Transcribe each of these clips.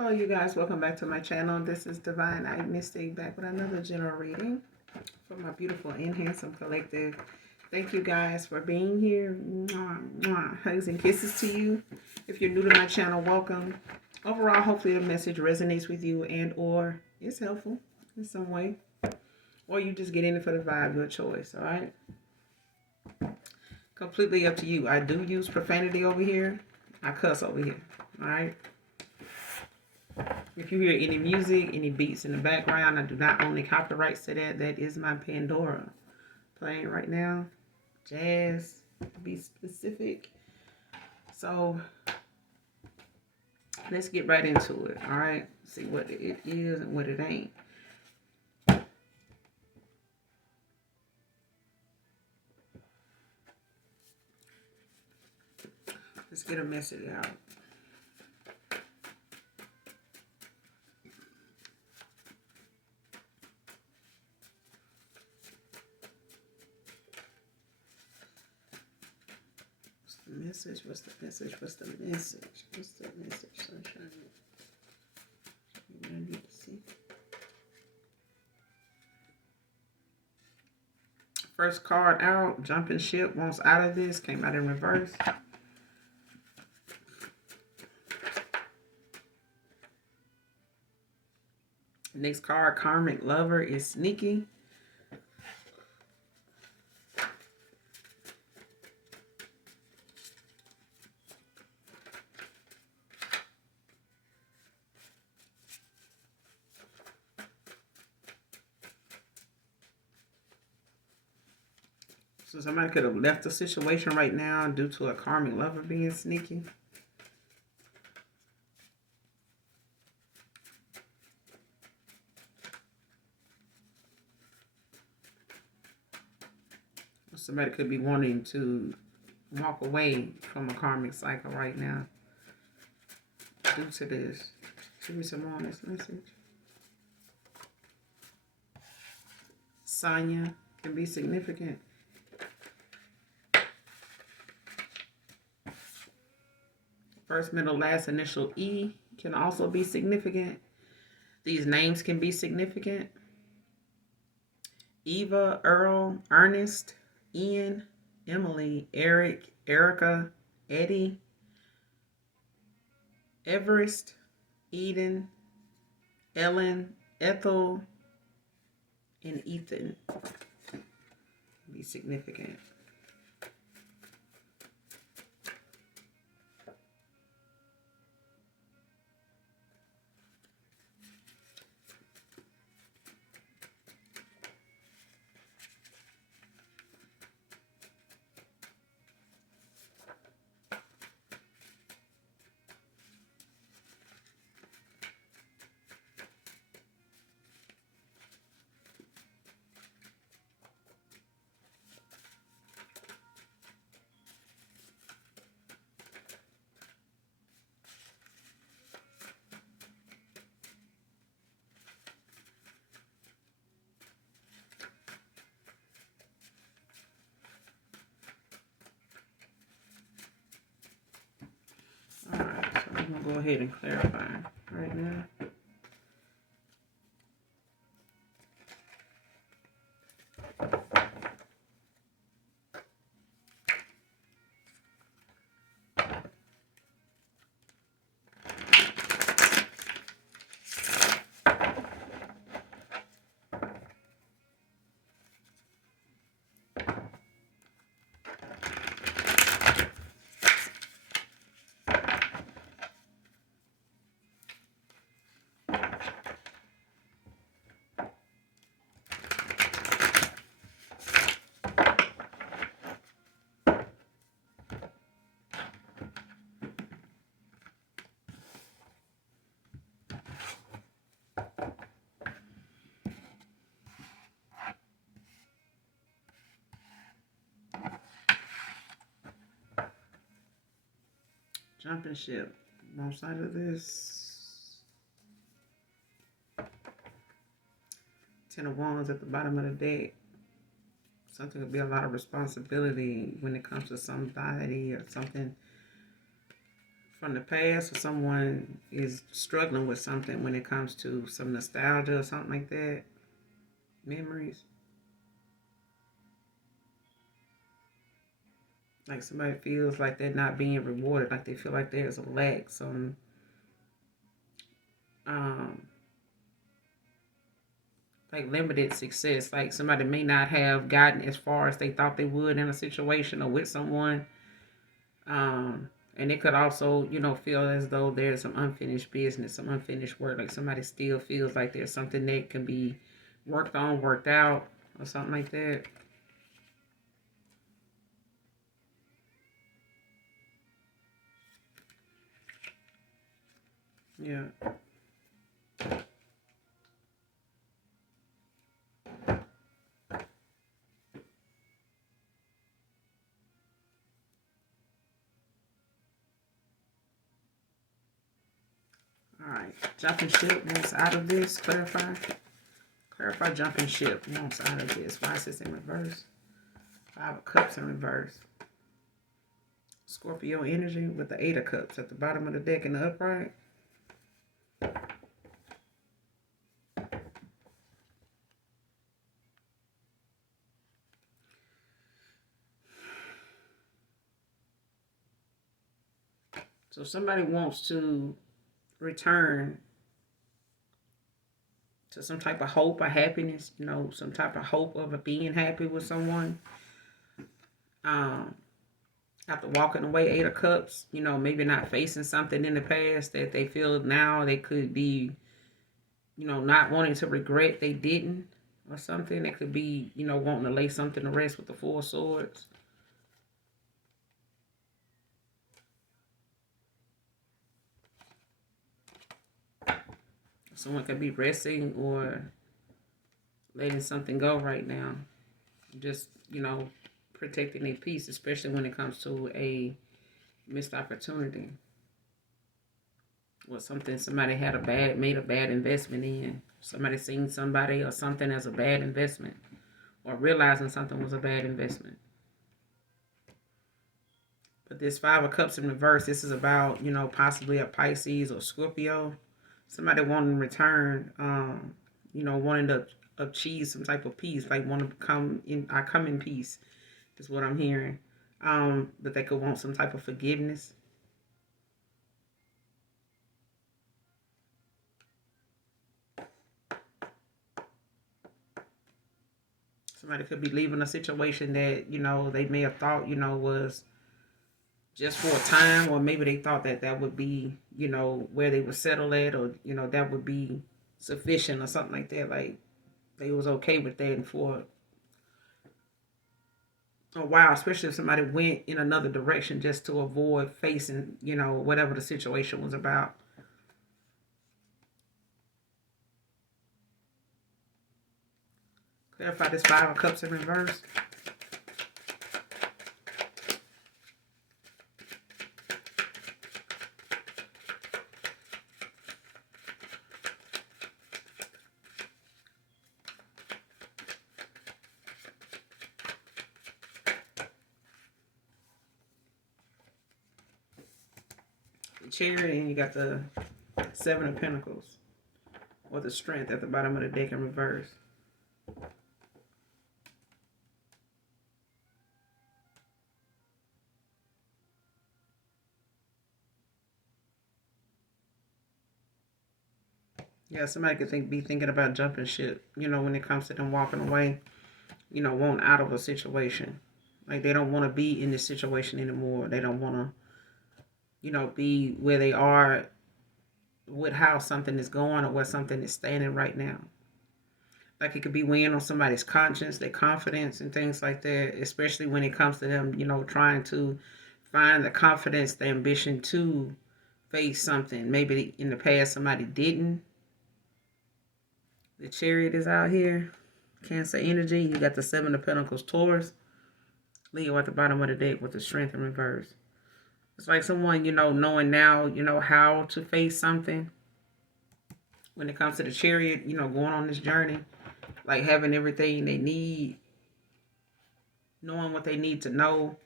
Hello you guys, welcome back to my channel. This is Divine Eye Mystic back with another general reading for my beautiful and handsome collective. Thank you guys for being here. Mwah, mwah. Hugs and kisses to you. If you're new to my channel, welcome. Overall, hopefully the message resonates with you and or is helpful in some way. Or you just get in it for the vibe, your choice, alright? Completely up to you. I do use profanity over here. I cuss over here, alright? If you hear any music, any beats in the background, I do not own the copyrights to that. That is my Pandora playing right now. Jazz, to be specific. So, let's get right into it, all right? See what it is and what it ain't. Let's get a message out. Message, what's the message, what's the message, what's the message, sunshine? I need to see. First card out, jumping ship, wants out of this, came out in reverse. Next card, karmic lover, is sneaky. So somebody could have left the situation right now due to a karmic lover being sneaky. Somebody could be wanting to walk away from a karmic cycle right now due to this. Should we some more on this message? Sonya can be significant. First, middle, last initial E can also be significant. These names can be significant. Eva, Earl, Ernest, Ian, Emily, Eric, Erica, Eddie, Everest, Eden, Ellen, Ethel, and Ethan be significant. Alright, so I'm going to go ahead and clarify right now. Jumping ship. Wrong side of this. Ten of Wands at the bottom of the deck. Something could be a lot of responsibility when it comes to somebody or something from the past, or someone is struggling with something when it comes to some nostalgia or something like that. Memories. Like somebody feels like they're not being rewarded, like they feel like there's a lack, some um like limited success. Like somebody may not have gotten as far as they thought they would in a situation or with someone. And it could also, feel as though there's some unfinished business, some unfinished work. Like somebody still feels like there's something that can be worked on, worked out, or something like that. Yeah. All right. Jumping ship wants out of this. Clarify. Clarify jumping ship wants out of this. Why is this in reverse? Five of Cups in reverse. Scorpio energy with the Eight of Cups at the bottom of the deck in the upright. So somebody wants to return to some type of hope or happiness, some type of hope of being happy with someone. Um, After walking away, Eight of Cups, maybe not facing something in the past that they feel now they could be, not wanting to regret they didn't or something. They could be, wanting to lay something to rest with the Four of Swords. Someone could be resting or letting something go right now. Just, protecting their peace, especially when it comes to a missed opportunity. Or something somebody made a bad investment in. Somebody seen somebody or something as a bad investment. Or realizing something was a bad investment. But this Five of Cups in reverse, this is about, possibly a Pisces or Scorpio. Somebody wanting to return, wanting to achieve some type of peace, like want to come in peace, is what I'm hearing. But they could want some type of forgiveness. Somebody could be leaving a situation that, they may have thought, was just for a time, or maybe they thought that would be, where they would settle at, or, that would be sufficient or something like that. Like they was okay with that and for a while, especially if somebody went in another direction just to avoid facing, whatever the situation was about. Clarify this Five of Cups in reverse. Chariot, and you got the Seven of Pentacles, or the Strength at the bottom of the deck in reverse. Yeah, somebody could be thinking about jumping ship, when it comes to them walking away, wanting out of a situation. Like they don't want to be in this situation anymore. They don't want to, be where they are with how something is going or where something is standing right now. Like it could be weighing on somebody's conscience, their confidence, and things like that, especially when it comes to them, trying to find the confidence, the ambition to face something. Maybe in the past somebody didn't. The Chariot is out here. Cancer energy. You got the Seven of Pentacles, Taurus. Leo at the bottom of the deck with the Strength in reverse. It's like someone, knowing now, how to face something. When it comes to the Chariot, going on this journey. Like having everything they need. Knowing what they need to know.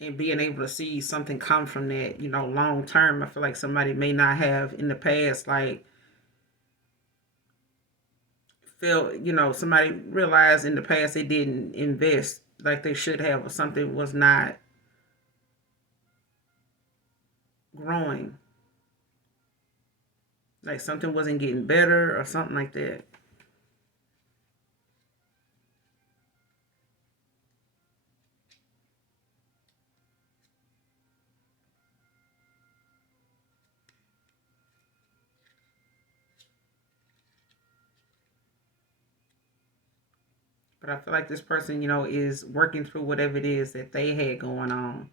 and being able to see something come from that, long term. I feel like somebody may not have in the past, like, felt, somebody realized in the past they didn't invest like they should have, or something was not growing, like something wasn't getting better or something like that. But I feel like this person, is working through whatever it is that they had going on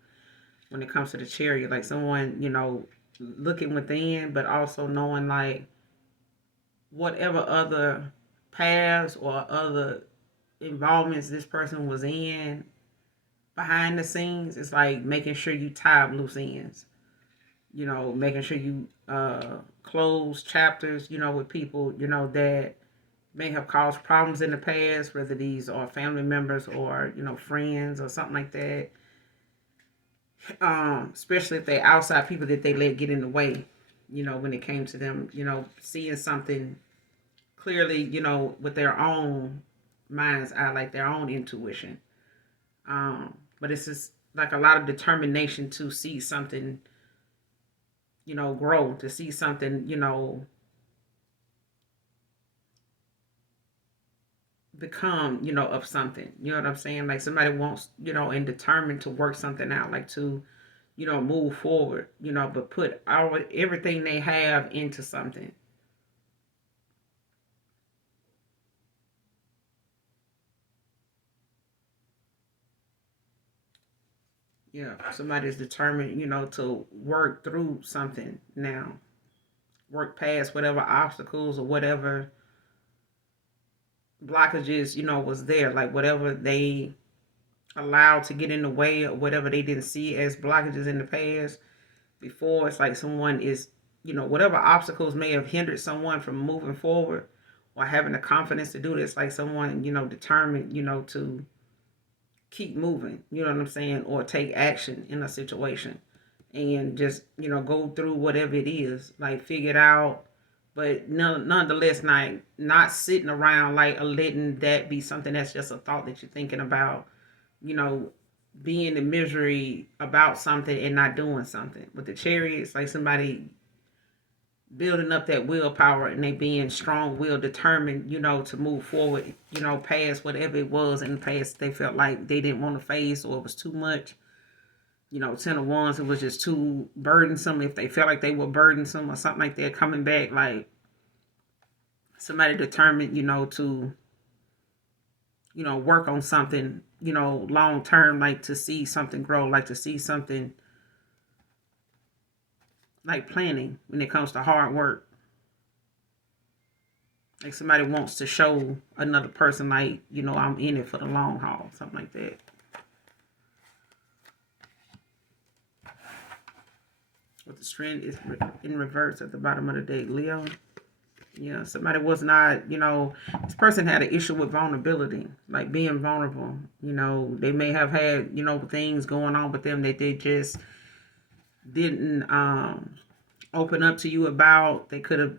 when it comes to the chariot. Like someone, looking within, but also knowing like whatever other paths or other involvements this person was in behind the scenes. It's like making sure you tie up loose ends, making sure you close chapters, with people, that may have caused problems in the past, whether these are family members or, friends or something like that. Especially if they outside people that they let get in the way, when it came to them, seeing something clearly, with their own mind's eye, like their own intuition. But it's just like a lot of determination to see something, grow, to see something, become, of something. You know what I'm saying? Like somebody wants, and determined to work something out, like to, move forward, but put everything they have into something. Yeah, somebody's determined, to work through something now, work past whatever obstacles or whatever blockages, was there, like whatever they allowed to get in the way or whatever they didn't see as blockages in the past before. It's like someone is, whatever obstacles may have hindered someone from moving forward or having the confidence to do this, like someone, determined, to keep moving, you know what I'm saying, or take action in a situation and just, go through whatever it is, like figure it out. But nonetheless, not sitting around like letting that be something that's just a thought that you're thinking about, you know, being in misery about something and not doing something. With the chariots, like somebody building up that willpower and they being strong will, determined, to move forward, past whatever it was in the past they felt like they didn't want to face or it was too much. 10 of Wands, it was just too burdensome. If they felt like they were burdensome or something like that, coming back, like somebody determined, to, work on something, long term, like to see something grow, like to see something, like planning when it comes to hard work. Like somebody wants to show another person, like, I'm in it for the long haul, something like that. With the strength is in reverse at the bottom of the deck, Leo. Yeah, somebody was not, this person had an issue with vulnerability, like being vulnerable. They may have had, things going on with them that they just didn't open up to you about. They could have,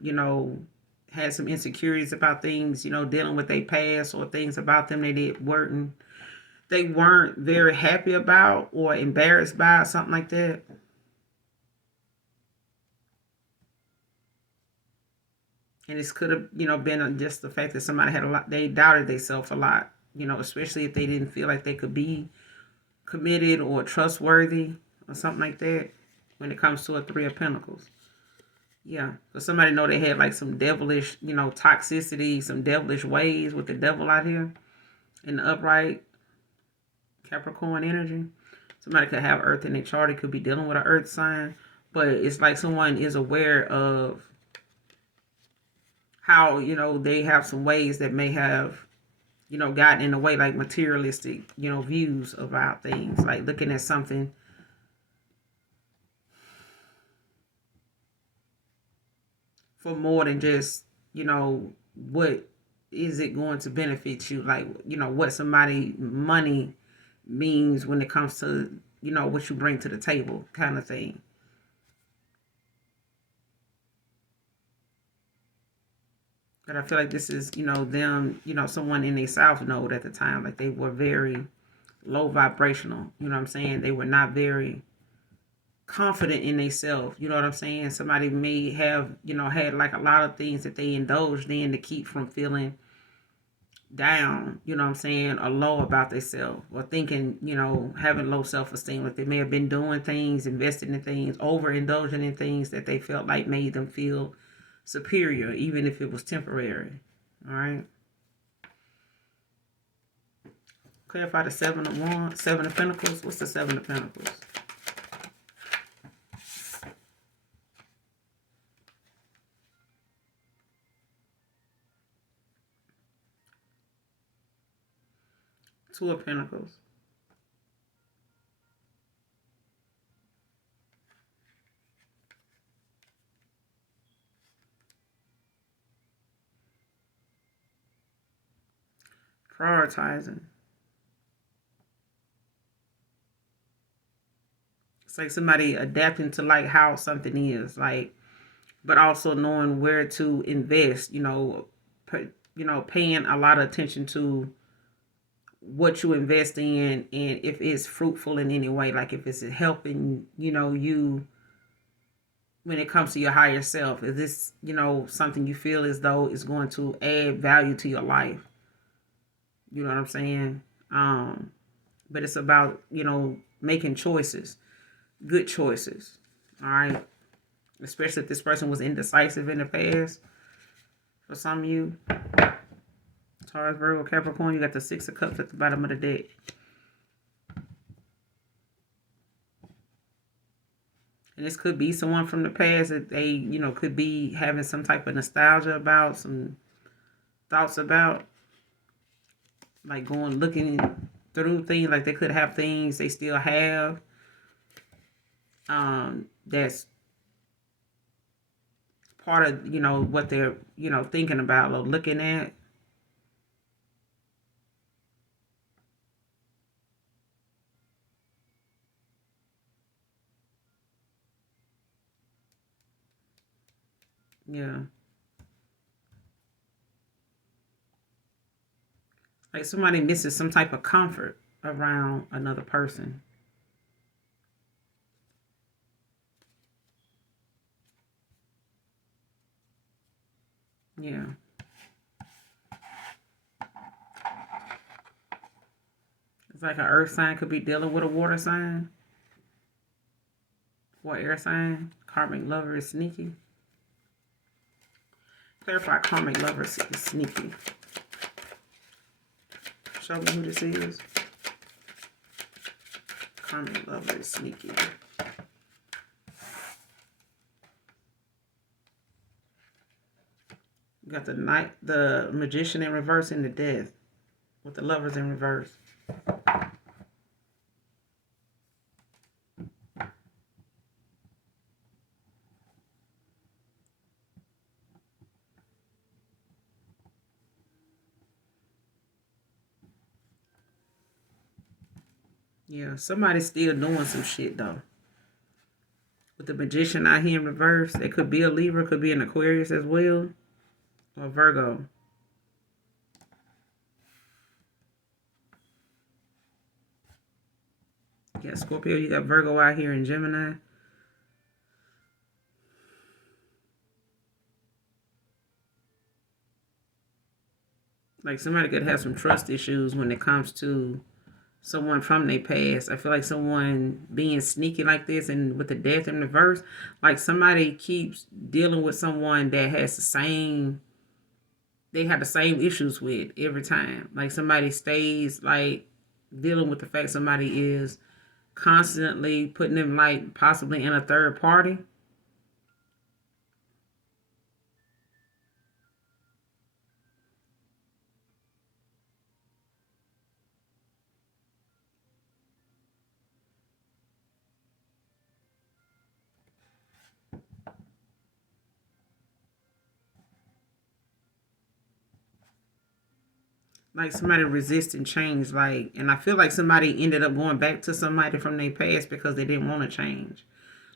had some insecurities about things, dealing with their past or things about them they weren't very happy about or embarrassed by, something like that. And this could have, been just the fact that somebody had a lot, they doubted themselves a lot, especially if they didn't feel like they could be committed or trustworthy or something like that when it comes to a Three of Pentacles. Yeah, so somebody know they had like some devilish, toxicity, some devilish ways with the devil out here in the upright Capricorn energy. Somebody could have Earth in their chart. It could be dealing with an Earth sign, but it's like someone is aware of how, they have some ways that may have, gotten in the way, like materialistic, views about things, like looking at something for more than just, what is it going to benefit you, like, what somebody money means when it comes to what you bring to the table kind of thing. But I feel like this is, them, someone in their South Node at the time. Like they were very low vibrational. You know what I'm saying? They were not very confident in themselves. You know what I'm saying? Somebody may have, had like a lot of things that they indulged in to keep from feeling down, you know what I'm saying, or low about themselves, or thinking, having low self-esteem. Like they may have been doing things, investing in things, overindulging in things that they felt like made them feel superior, even if it was temporary. All right. Clarify the Seven of Pentacles. What's the Seven of Pentacles? Two of Pentacles. Prioritizing. It's like somebody adapting to like how something is, like, but also knowing where to invest. Paying a lot of attention to what you invest in, and if it's fruitful in any way, like if it's helping, you when it comes to your higher self. Is this, something you feel as though is going to add value to your life? You know what I'm saying? But it's about, making choices, good choices. All right. Especially if this person was indecisive in the past. For some of you, Taurus, Virgo, Capricorn, you got the Six of Cups at the bottom of the deck. And this could be someone from the past that they, could be having some type of nostalgia about, some thoughts about, like looking through things, like they could have things they still have. That's part of, what they're, thinking about or looking at. Yeah. Like somebody misses some type of comfort around another person. Yeah. It's like an earth sign could be dealing with a water sign or air sign. Karmic lover is sneaky. Clarify karmic lover is sneaky. Show me who this is. Karmic lover is sneaky. You got the magician in reverse, and the death with the lovers in reverse. Yeah, somebody's still doing some shit though. With the magician out here in reverse, it could be a Libra, could be an Aquarius as well, or Virgo. You got Scorpio, you got Virgo out here in Gemini. Like somebody could have some trust issues when it comes to someone from their past. I feel like someone being sneaky like this, and with the death in reverse, like somebody keeps dealing with someone that has they have the same issues with every time. Like somebody stays like dealing with the fact somebody is constantly putting them like possibly in a third party. like somebody resisting change. Like, and I feel like somebody ended up going back to somebody from their past because they didn't want to change.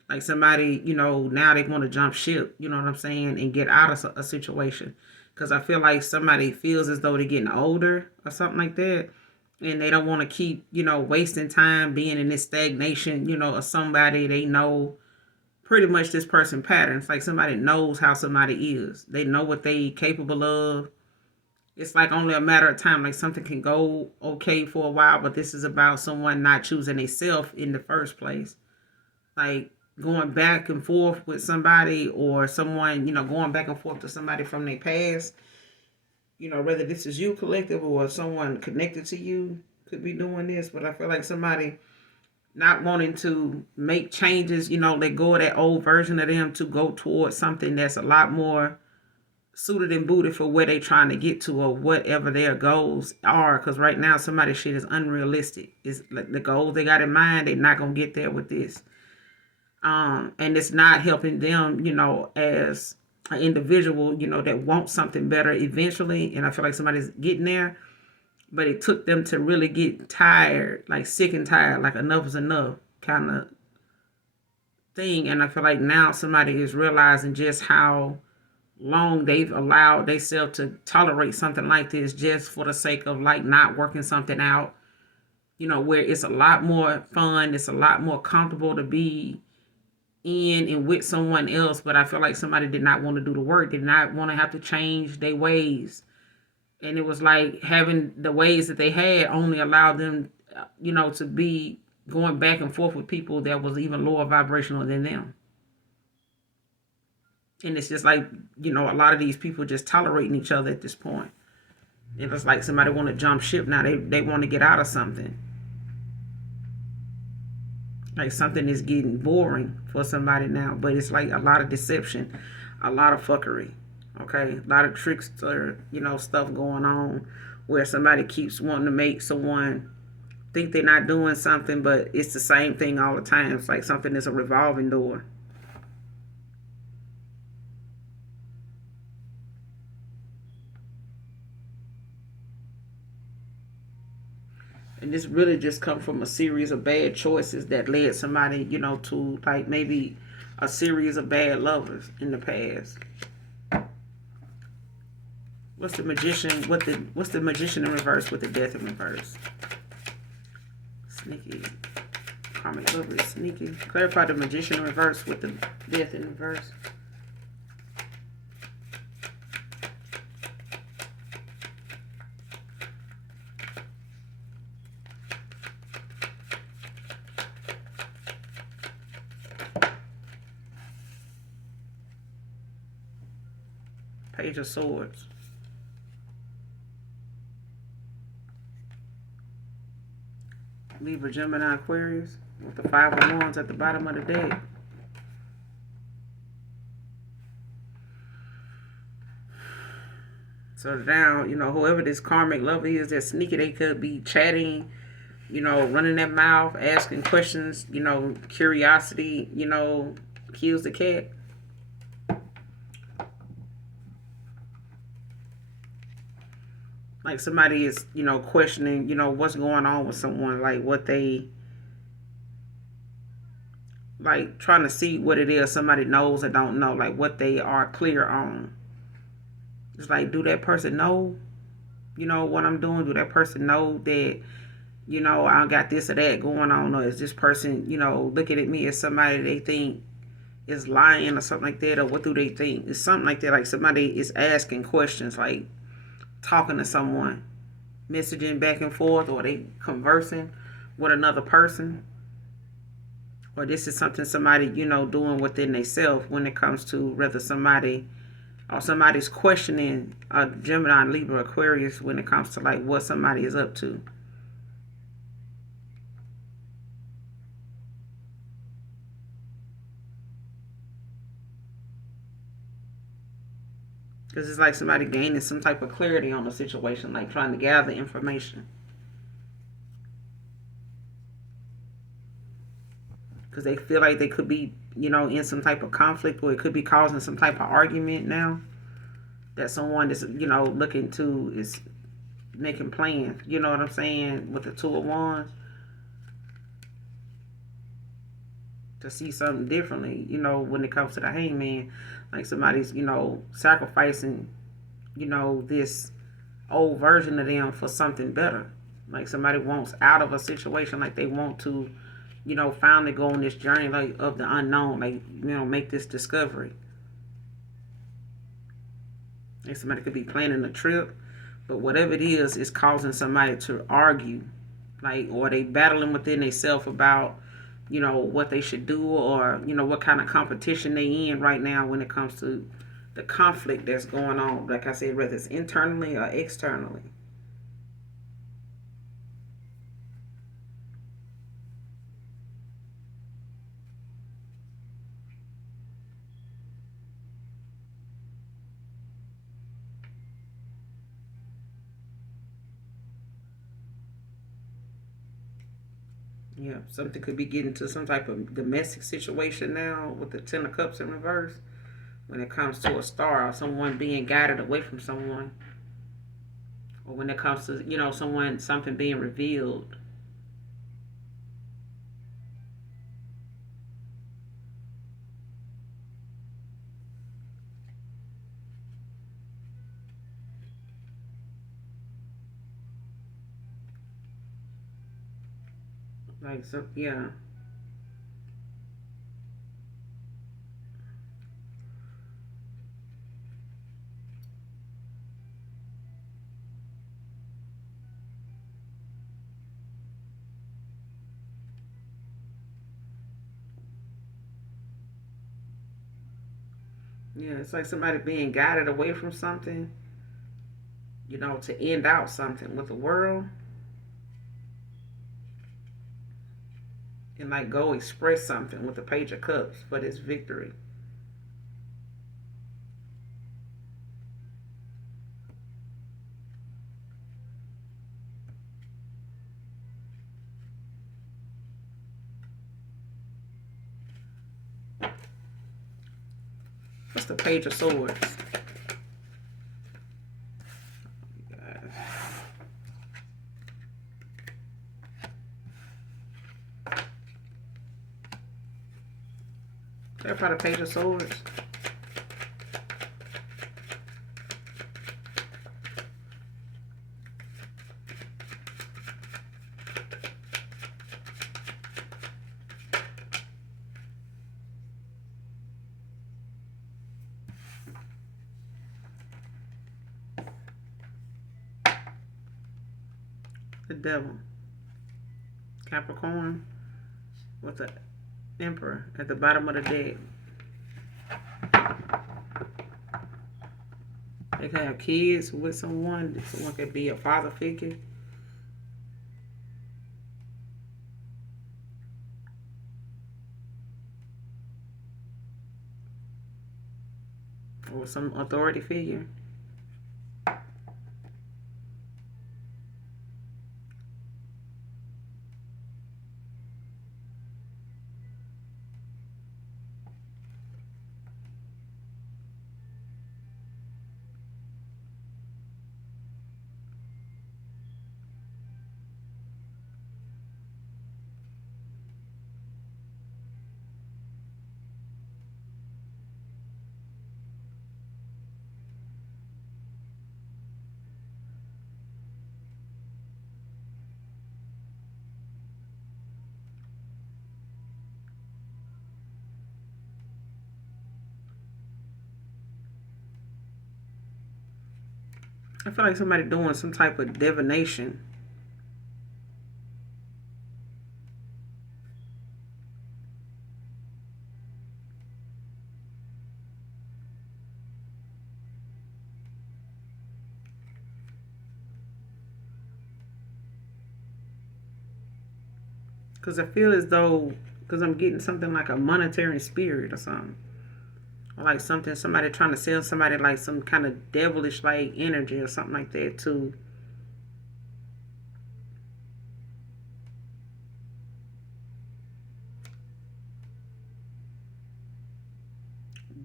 Like somebody, now they want to jump ship, you know what I'm saying, and get out of a situation. Because I feel like somebody feels as though they're getting older or something like that. And they don't want to keep, wasting time being in this stagnation, of somebody they know pretty much this person patterns. Like somebody knows how somebody is. They know what they capable of. It's like only a matter of time. Like something can go okay for a while, but this is about someone not choosing a self in the first place. Like going back and forth with somebody or someone, going back and forth to somebody from their past, whether this is you collective or someone connected to you could be doing this. But I feel like somebody not wanting to make changes, let go of that old version of them to go towards something that's a lot more suited and booted for where they trying to get to or whatever their goals are. Because right now somebody's shit is unrealistic. It's like the goals they got in mind, they're not gonna get there with this. And it's not helping them, as an individual, that wants something better eventually. And I feel like somebody's getting there, but it took them to really get tired, like sick and tired, like enough is enough kind of thing. And I feel like now somebody is realizing just how long they've allowed themselves to tolerate something like this just for the sake of like not working something out, where it's a lot more fun, it's a lot more comfortable to be in and with someone else. But I feel like somebody did not want to do the work, did not want to have to change their ways. And it was like having the ways that they had only allowed them, to be going back and forth with people that was even lower vibrational than them. And it's just like, a lot of these people just tolerating each other at this point. It was like somebody want to jump ship now. They want to get out of something. Like something is getting boring for somebody now. But it's like a lot of deception, a lot of fuckery. Okay? A lot of tricks or, stuff going on where somebody keeps wanting to make someone think they're not doing something, but it's the same thing all the time. It's like something is a revolving door. And this really just come from a series of bad choices that led somebody, to like maybe a series of bad lovers in the past. What's the magician? What's the magician in reverse with the death in reverse? Sneaky. Karmic lover is sneaky. Clarify the magician in reverse with the death in reverse. Page of Swords. Libra, Gemini, Aquarius with the Five of Wands at the bottom of the deck. So now, whoever this karmic lover is that sneaky, they could be chatting, running their mouth, asking questions, curiosity, kills the cat. Like somebody is, questioning, what's going on with someone, like what they, like trying to see what it is somebody knows or don't know, like what they are clear on. It's like, do that person know, what I'm doing? Do that person know that, I got this or that going on? Or is this person, looking at me as somebody they think is lying or something like that? Or what do they think? It's something like that. Like somebody is asking questions, like talking to someone, messaging back and forth, or they conversing with another person, or this is something somebody doing within themselves when it comes to whether somebody or somebody's questioning a Gemini, Libra, Aquarius when it comes to like what somebody is up to. Because it's like somebody gaining some type of clarity on the situation, like trying to gather information. Because they feel like they could be, in some type of conflict, or it could be causing some type of argument now. That someone is, looking to is making plans. You know what I'm saying? With the Two of Wands. To see something differently, you know, when it comes to the Hangman. Like somebody's, you know, sacrificing, you know, this old version of them for something better. Like somebody wants out of a situation, like they want to, you know, finally go on this journey like of the unknown, like, you know, make this discovery. Like somebody could be planning a trip, but whatever it is causing somebody to argue, like, or they battling within themselves about, you know, what they should do, or, you know, what kind of competition they in right now when it comes to the conflict that's going on. Like I said, whether it's internally or externally. Yeah, something could be getting to some type of domestic situation now with the Ten of Cups in reverse. When it comes to a star, or someone being guided away from someone, or when it comes to, you know, something being revealed. Like, so, yeah. Yeah, it's like somebody being guided away from something, you know, to end out something with the world, and like go express something with the Page of Cups for this victory. What's the Page of Swords? Clarify the Page of Swords. The Devil. Capricorn with the Emperor at the bottom of the deck. They can have kids with someone. Someone could be a father figure. Or some authority figure. I feel like somebody doing some type of divination. Because I feel as though, because I'm getting something like a monetary spirit or something. Or like something, somebody trying to sell somebody like some kind of devilish like energy or something like that too.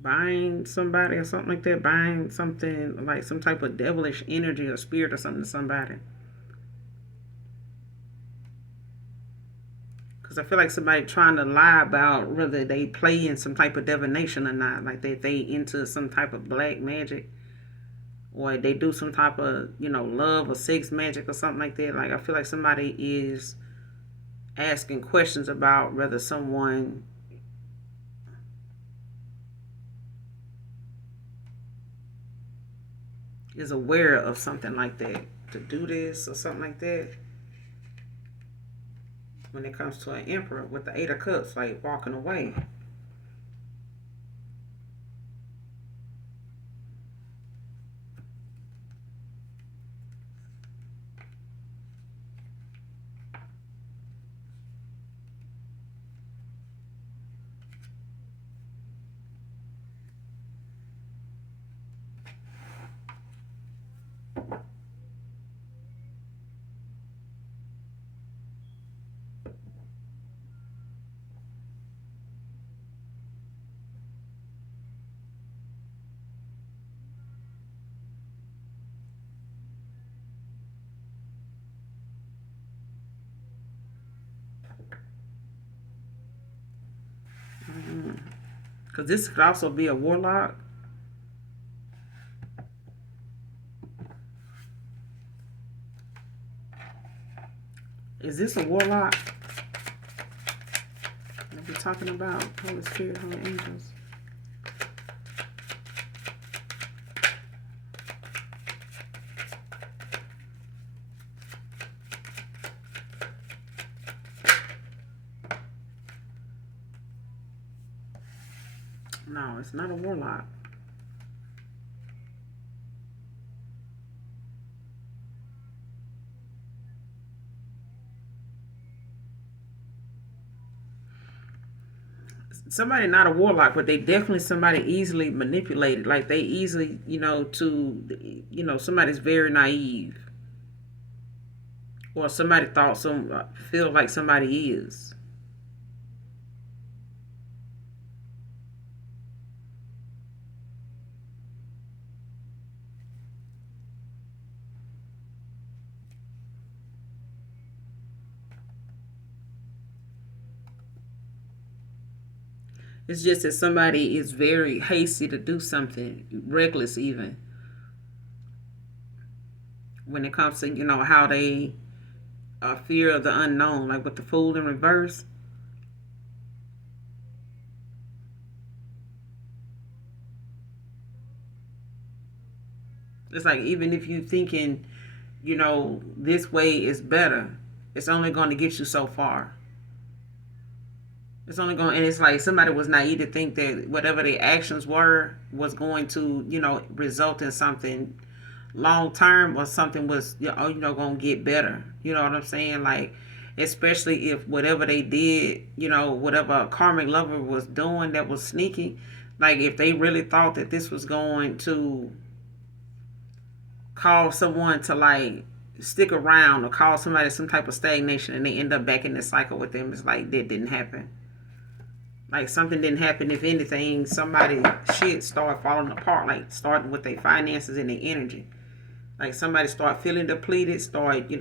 bind somebody or something like that. Bind something like some type of devilish energy or spirit or something to somebody. Because I feel like somebody trying to lie about whether they play in some type of divination or not. Like they into some type of black magic, or they do some type of, love or sex magic or something like that. Like I feel like somebody is asking questions about whether someone is aware of something like that to do this or something like that. When it comes to an emperor with the 8 of Cups, like walking away. Because this could also be a warlock. Is this a warlock that we're talking about? Holy Spirit, Holy Angels. No, it's not a warlock. Somebody not a warlock, but they definitely somebody easily manipulated. Like they easily, somebody's very naive, or somebody thought feel like somebody is. It's just that somebody is very hasty to do something, reckless even, when it comes to, how they fear of the unknown, like with the Fool in reverse. It's like even if you thinking, this way is better, it's only going to get you so far. It's only going, and it's like somebody was naive to think that whatever their actions were was going to, result in something long term, or something was, going to get better. You know what I'm saying? Like, especially if whatever they did, whatever a karmic lover was doing that was sneaky, like if they really thought that this was going to cause someone to like stick around or cause somebody some type of stagnation, and they end up back in the cycle with them, it's like that didn't happen. Like something didn't happen. If anything, somebody shit started falling apart, like starting with their finances and their energy. Like somebody started feeling depleted, started,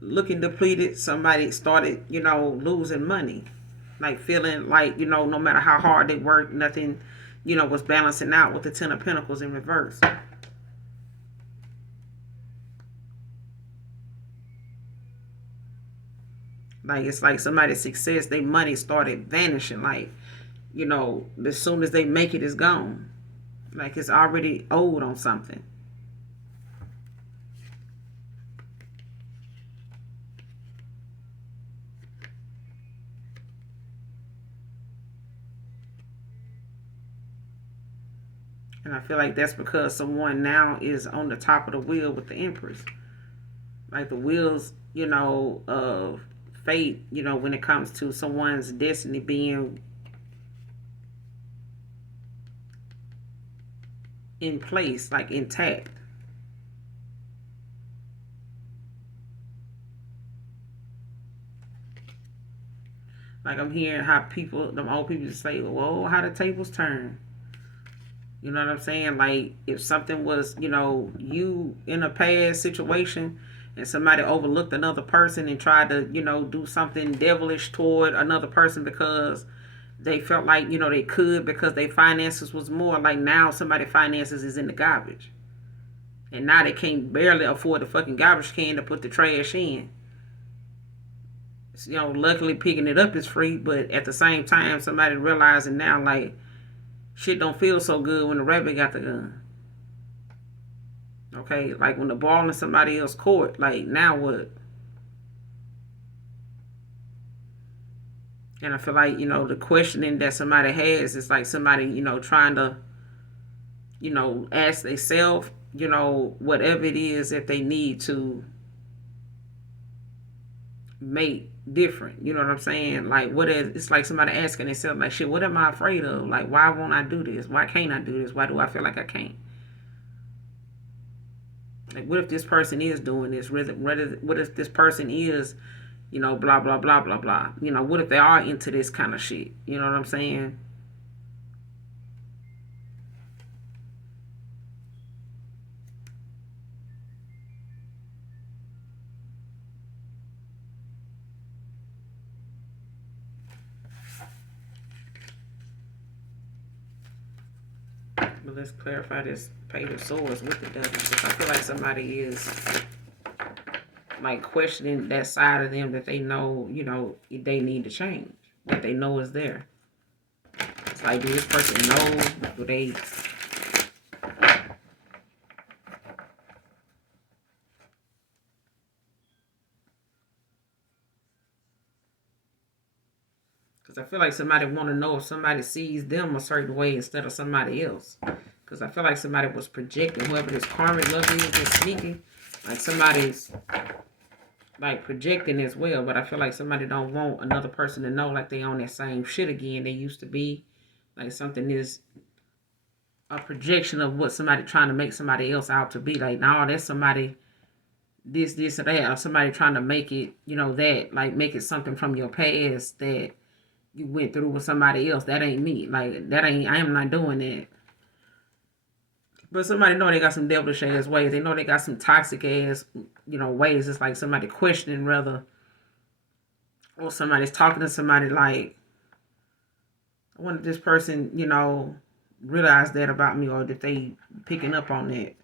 looking depleted. Somebody started, losing money. Like feeling like, no matter how hard they worked, nothing, was balancing out with the Ten of Pentacles in reverse. Like it's like somebody's success, their money started vanishing. Like, as soon as they make it, it's gone. Like it's already owed on something. And I feel like that's because someone now is on the top of the wheel with the Empress. Like the wheels, of fate, when it comes to someone's destiny being in place, like intact. Like I'm hearing how people, them old people say, "Whoa, how the tables turn." You know what I'm saying? Like if something was, you in a past situation and somebody overlooked another person and tried to, do something devilish toward another person because they felt like, they could because their finances was more, like now somebody finances is in the garbage. And now they can't barely afford the fucking garbage can to put the trash in. Luckily picking it up is free, but at the same time somebody realizing now like shit don't feel so good when the rabbit got the gun. Okay, like when the ball in somebody else's court, like now what? And I feel like, the questioning that somebody has is like somebody, trying to, ask themselves, whatever it is that they need to make different. You know what I'm saying? Like what is it's like somebody asking themselves like shit, what am I afraid of? Like why won't I do this? Why can't I do this? Why do I feel like I can't? Like what if this person is doing this? What if this person is, blah blah blah blah blah. What if they are into this kind of shit? You know what I'm saying? But let's clarify this Page of Swords with the Devil. Because I feel like somebody is like questioning that side of them that they know, they need to change. That they know is there. It's like, do this person know? Do they... Because I feel like somebody want to know if somebody sees them a certain way instead of somebody else. Because I feel like somebody was projecting, whoever this karmic love is that's sneaking, like somebody's like projecting as well. But I feel like somebody don't want another person to know like they on that same shit again they used to be. Like something is a projection of what somebody trying to make somebody else out to be. Like, no, that's somebody this or that, or somebody trying to make it, that, like make it something from your past that you went through with somebody else. That ain't me. Like that ain't I am not doing that. But somebody know they got some devilish ass ways. They know they got some toxic ass, ways. It's like somebody questioning rather, or somebody's talking to somebody like, I wonder if this person, realize that about me, or if they picking up on that.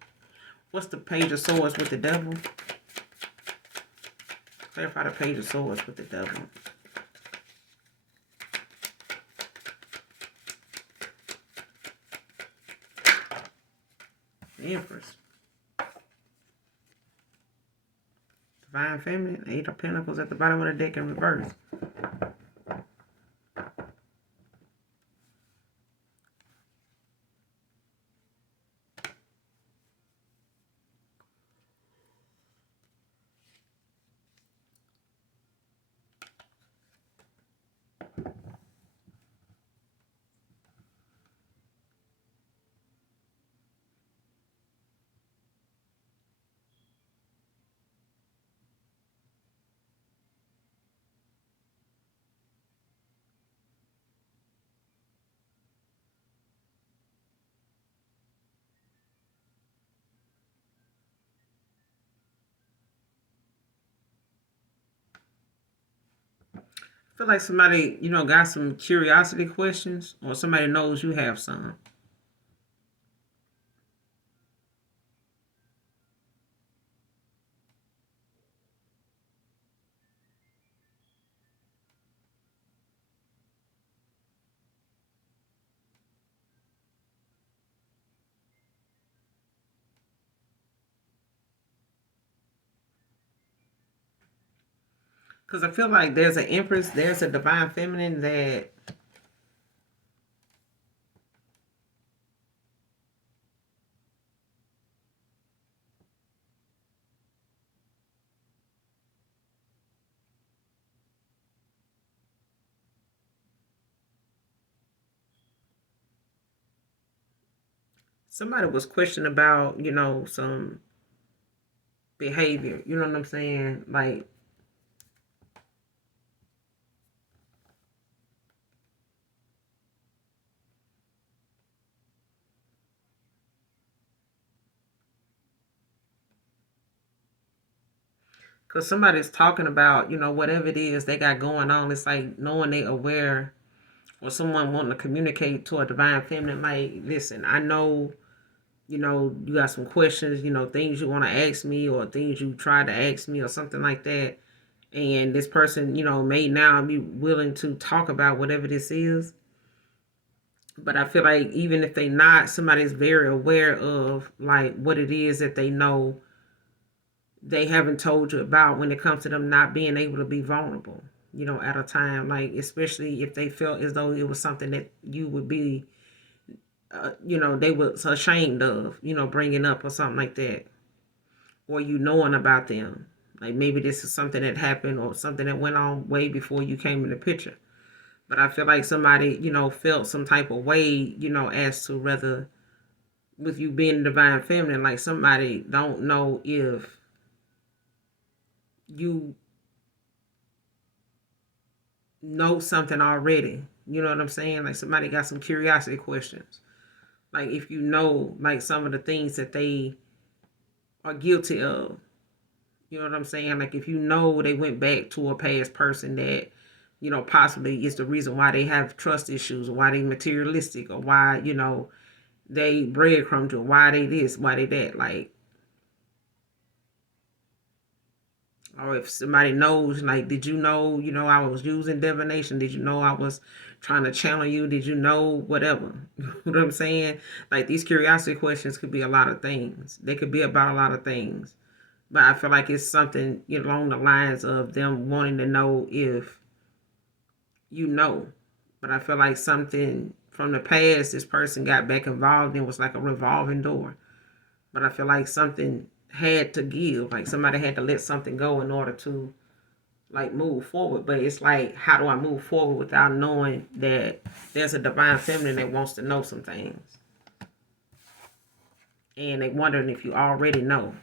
What's the Page of Swords with the Devil? Clarify the Page of Swords with the Devil. The Empress. Divine Feminine. Eight of Pentacles at the bottom of the deck in reverse. I feel like somebody, got some curiosity questions, or somebody knows you have some. Because I feel like there's an Empress, there's a Divine Feminine that somebody was questioning about, some behavior. You know what I'm saying? Like, Because somebody's talking about, whatever it is they got going on. It's like knowing they aware, or someone wanting to communicate to a divine feminine, like, listen, I know, you got some questions, things you want to ask me, or things you tried to ask me, or something like that. And this person, may now be willing to talk about whatever this is. But I feel like even if they not, somebody's very aware of like what it is that they know they haven't told you about when it comes to them not being able to be vulnerable, at a time, like, especially if they felt as though it was something that you would be, they was ashamed of, bringing up or something like that, or knowing about them. Like maybe this is something that happened or something that went on way before you came in the picture. But I feel like somebody, felt some type of way, as to whether with you being divine feminine, like somebody don't know if you know something already. You know what I'm saying? Like somebody got some curiosity questions. Like if you know like some of the things that they are guilty of. You know what I'm saying? Like if you know they went back to a past person that, possibly is the reason why they have trust issues, or why they materialistic, or why, they breadcrumbed, or why they this, why they that. Like, or if somebody knows, like, did you know, I was using divination? Did you know I was trying to channel you? Did you know whatever? You know what I'm saying? Like, these curiosity questions could be a lot of things. They could be about a lot of things. But I feel like it's something, along the lines of them wanting to know if you know. But I feel like something from the past this person got back involved in was like a revolving door. But I feel like something had to give. Like somebody had to let something go in order to like move forward. But it's like, how do I move forward without knowing that there's a divine feminine that wants to know some things? And they wondering if you already know.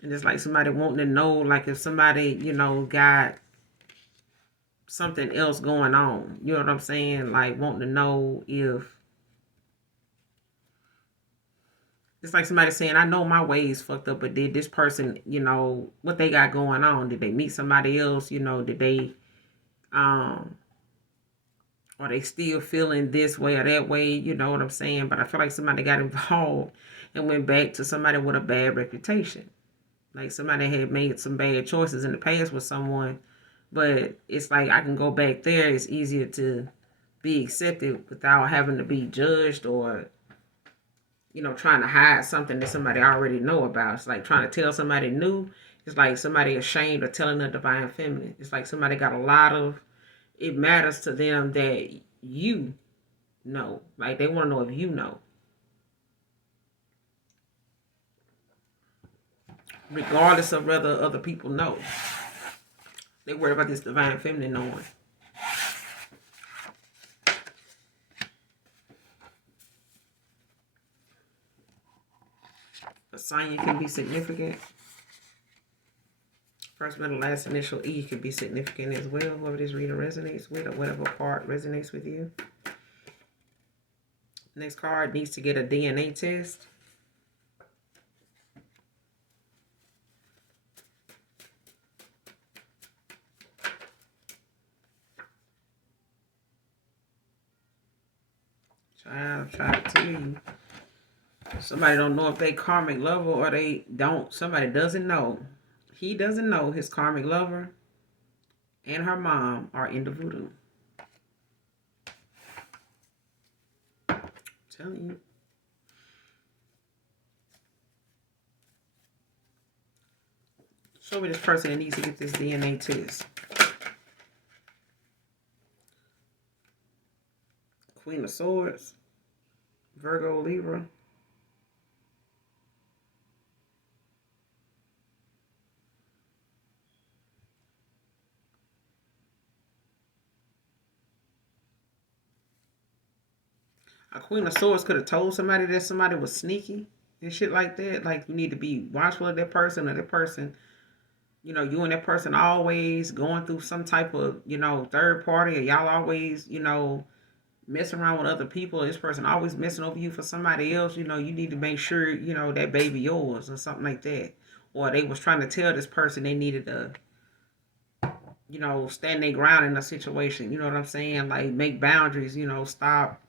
And it's like somebody wanting to know, like if somebody, got something else going on. You know what I'm saying? Like wanting to know if it's like somebody saying, I know my ways fucked up, but did this person, what they got going on? Did they meet somebody else? Did they um are they still feeling this way or that way? You know what I'm saying? But I feel like somebody got involved and went back to somebody with a bad reputation. Like somebody had made some bad choices in the past with someone, but it's like I can go back there. It's easier to be accepted without having to be judged, or trying to hide something that somebody already know about. It's like trying to tell somebody new. It's like somebody ashamed of telling the divine feminine. It's like somebody got a lot of, it matters to them that you know. Like they want to know if you know. Regardless of whether other people know. They worry about this divine feminine knowing. A sign can be significant. First, middle, last initial E can be significant as well. Whoever this reader resonates with, or whatever part resonates with you. Next card needs to get a DNA test. Child, try to tell you. Somebody don't know if they karmic lover or they don't. Somebody doesn't know. He doesn't know his karmic lover and her mom are in the voodoo. I'm telling you. Show me this person that needs to get this DNA test. Queen of Swords. Virgo, Libra. A Queen of Swords could have told somebody that somebody was sneaky and shit like that. Like you need to be watchful of that person, or that person You know, you and that person always going through some type of, third party, or y'all always, messing around with other people. This person always messing over you for somebody else. You need to make sure, that baby yours or something like that. Or they was trying to tell this person they needed to, stand their ground in a situation. You know what I'm saying? Like make boundaries, stop.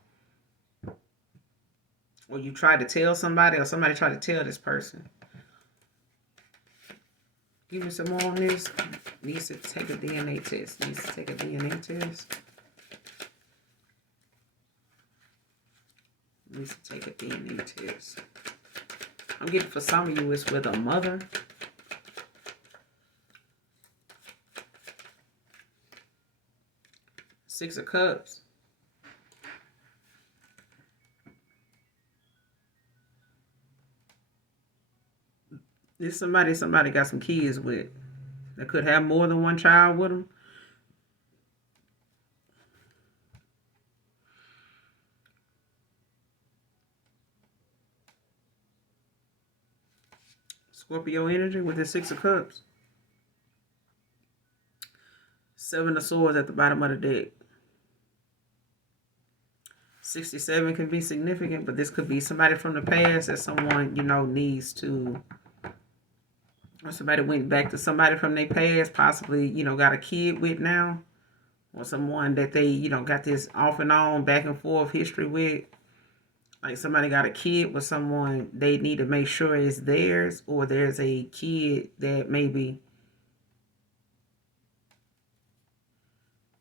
Or you try to tell somebody, or somebody tried to tell this person. Give me some more on this. Needs to take a DNA test. Needs to take a DNA test. Needs to take a DNA test. I'm getting for some of you it's with a mother. Six of Cups. This somebody got some kids with. That could have more than one child with them. Scorpio energy with the Six of Cups. Seven of Swords at the bottom of the deck. 67 can be significant, but this could be somebody from the past that someone, needs to, or somebody went back to somebody from their past, possibly, got a kid with now, or someone that they, got this off and on, back and forth history with. Like somebody got a kid with someone they need to make sure is theirs, or there's a kid that maybe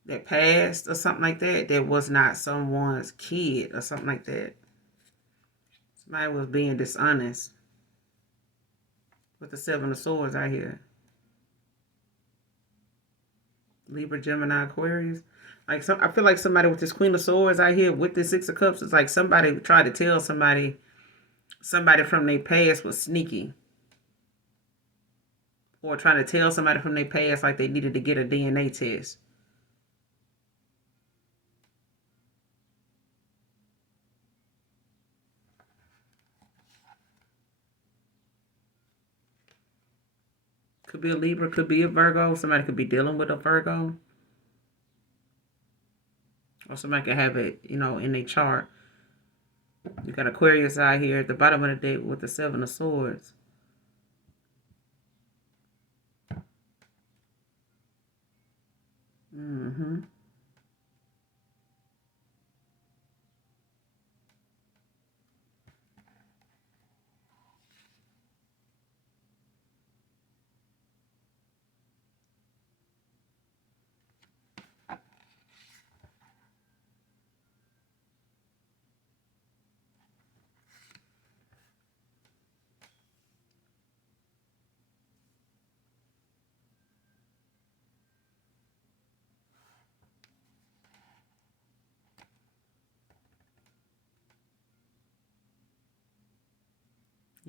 that passed or something like that, that was not someone's kid or something like that. Somebody was being dishonest with the Seven of Swords out here. Libra, Gemini, Aquarius. Like I feel like somebody with this Queen of Swords out here with this Six of Cups is like somebody tried to tell somebody from their past was sneaky. Or trying to tell somebody from their past like they needed to get a DNA test. Could be a Libra, could be a Virgo. Somebody could be dealing with a Virgo. Or somebody could have it, in their chart. You got Aquarius out here at the bottom of the deck with the Seven of Swords. Mm-hmm.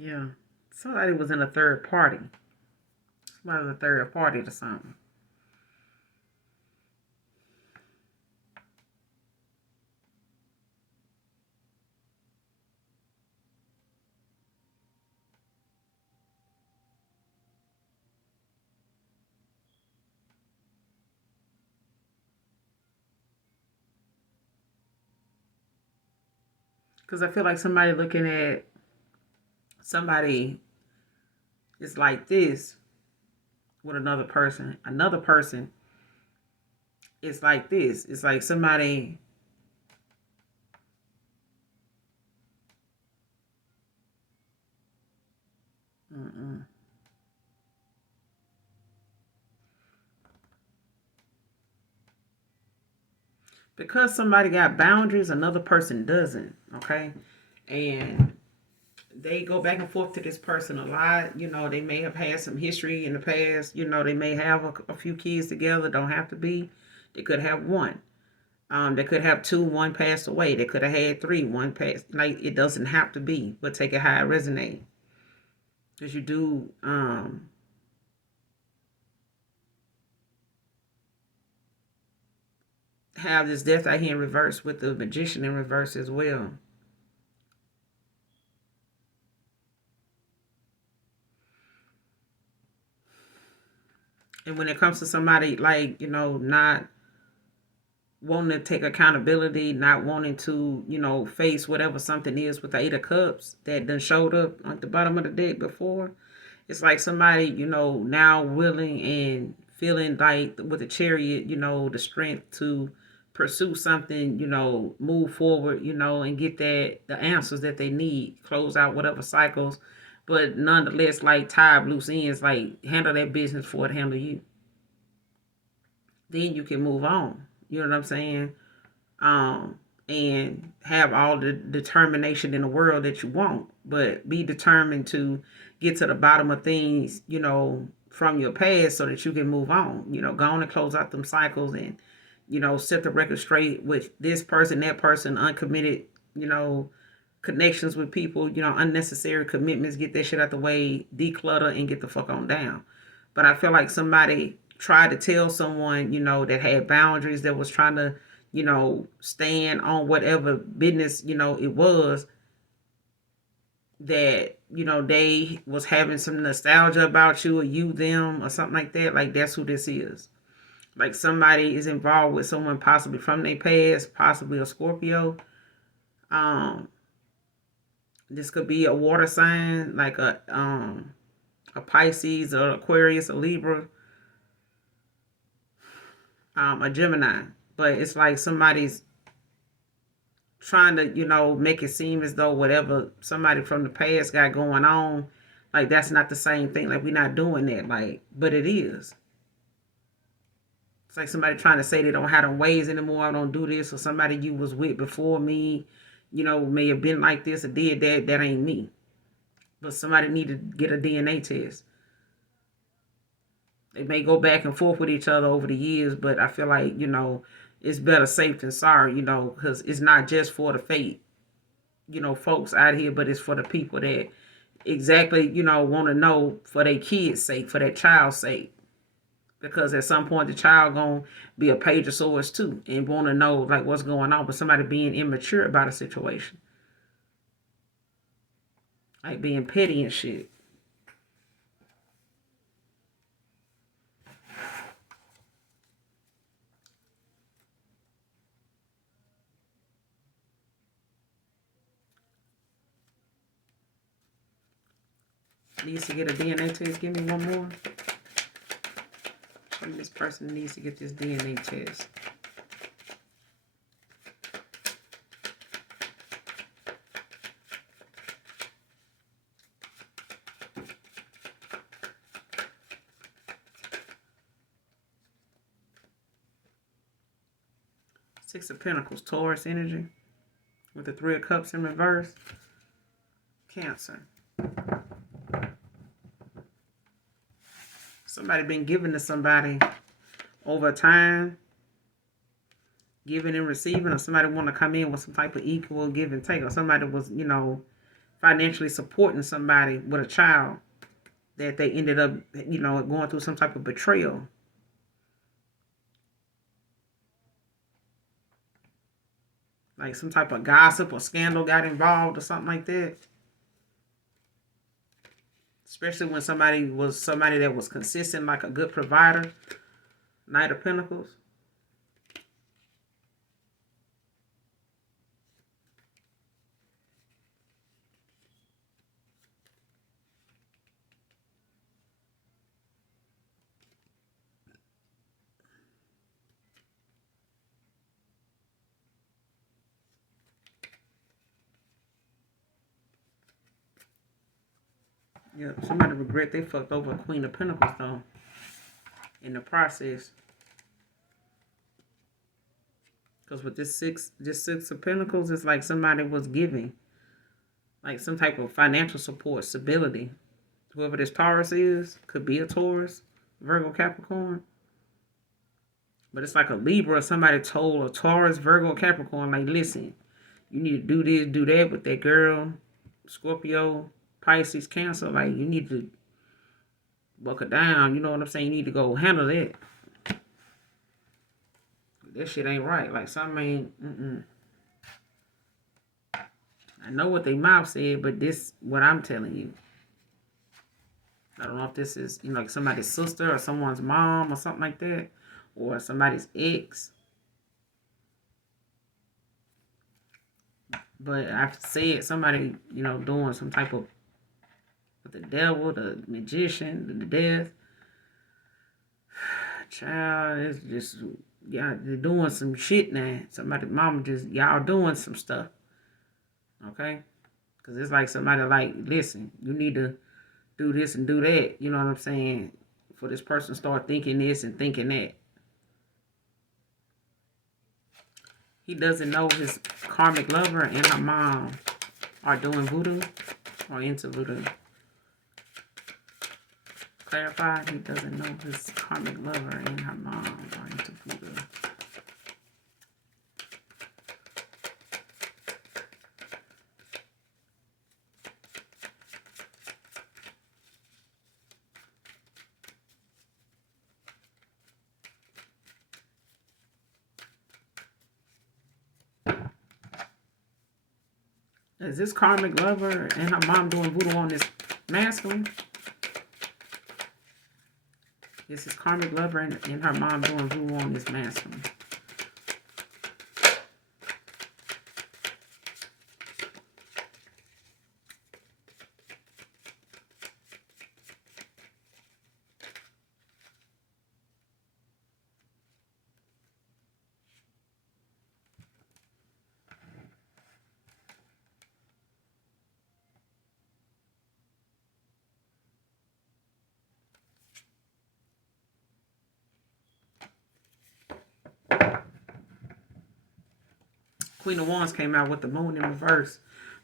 Yeah. Somebody was in a third party. Somebody was a third party to something. Because I feel like somebody looking at somebody is like this with another person. Another person is like this. It's like somebody. Mm-mm. Because somebody got boundaries, another person doesn't. Okay. And they go back and forth to this person a lot. They may have had some history in the past. They may have a few kids together. Don't have to be. They could have one. They could have two. One passed away. They could have had three. One passed. Like it doesn't have to be. But take it how it resonates. Because you do. Have this death out here in reverse with the Magician in reverse as well. And when it comes to somebody like, not wanting to take accountability, not wanting to, face whatever something is with the Eight of Cups that done showed up at the bottom of the deck before, it's like somebody, now willing and feeling like with the Chariot, the strength to pursue something, move forward, and get the answers that they need, close out whatever cycles, but nonetheless, like tie up loose ends, like handle that business before it handle you. Then you can move on. You know what I'm saying? um, and have all the determination in the world that you want, but be determined to get to the bottom of things, from your past so that you can move on. Go on and close out them cycles and, set the record straight with this person, that person, uncommitted, connections with people, unnecessary commitments, get that shit out the way, declutter, and get the fuck on down. But I feel like somebody tried to tell someone, that had boundaries, that was trying to, stand on whatever business, it was, that, they was having some nostalgia about you or you, them, or something like that. Like, that's who this is. Like, somebody is involved with someone possibly from their past, possibly a Scorpio. This could be a water sign, like a Pisces, or Aquarius, a Libra, a Gemini. But it's like somebody's trying to, make it seem as though whatever somebody from the past got going on, like that's not the same thing. Like, we're not doing that. Like, but it is. It's like somebody trying to say they don't have them ways anymore. I don't do this. Or somebody you was with before me, may have been like this or did that. That ain't me. But somebody need to get a DNA test. They may go back and forth with each other over the years, but I feel like, it's better safe than sorry, because it's not just for the fate, folks out here, but it's for the people that exactly, want to know for their kids' sake, for their child's sake. Because at some point the child gonna be a page of swords too and want to know like what's going on, but somebody being immature about a situation. Like being petty and shit. Needs to get a DNA test. Give me one more. This person needs to get this DNA test. Six of Pentacles, Taurus energy, with the Three of Cups in reverse. Cancer. Somebody been giving to somebody over time, giving and receiving, or somebody want to come in with some type of equal give and take, or somebody was, financially supporting somebody with a child that they ended up, going through some type of betrayal. Like some type of gossip or scandal got involved or something like that. Especially when somebody that was consistent, like a good provider. Knight of Pentacles. Yeah, somebody regret they fucked over Queen of Pentacles though in the process. Because with this six of Pentacles, it's like somebody was giving, like some type of financial support, stability. Whoever this Taurus is, could be a Taurus, Virgo, Capricorn. But it's like a Libra. Somebody told a Taurus, Virgo, Capricorn, like, listen, you need to do this, do that with that girl, Scorpio, Pisces, Cancer. Like, you need to buckle down. You know what I'm saying? You need to go handle that. That shit ain't right. Like, something ain't, I know what they mouth said, but this what I'm telling you. I don't know if this is, like somebody's sister or someone's mom or something like that, or somebody's ex. But I've said somebody, doing some type of, with the devil, the magician, the death. Child, it's just, yeah, they're doing some shit now. Somebody, mama just, y'all doing some stuff. Okay? Because it's like somebody like, listen, you need to do this and do that. You know what I'm saying? For this person to start thinking this and thinking that. He doesn't know his karmic lover and her mom are doing voodoo or into voodoo. Clarify, he doesn't know his karmic lover and her mom are into voodoo. Is this karmic lover and her mom doing voodoo on this masculine? Is his karmic lover and her mom doing voodoo on this masculine? Queen of Wands came out with the moon in reverse.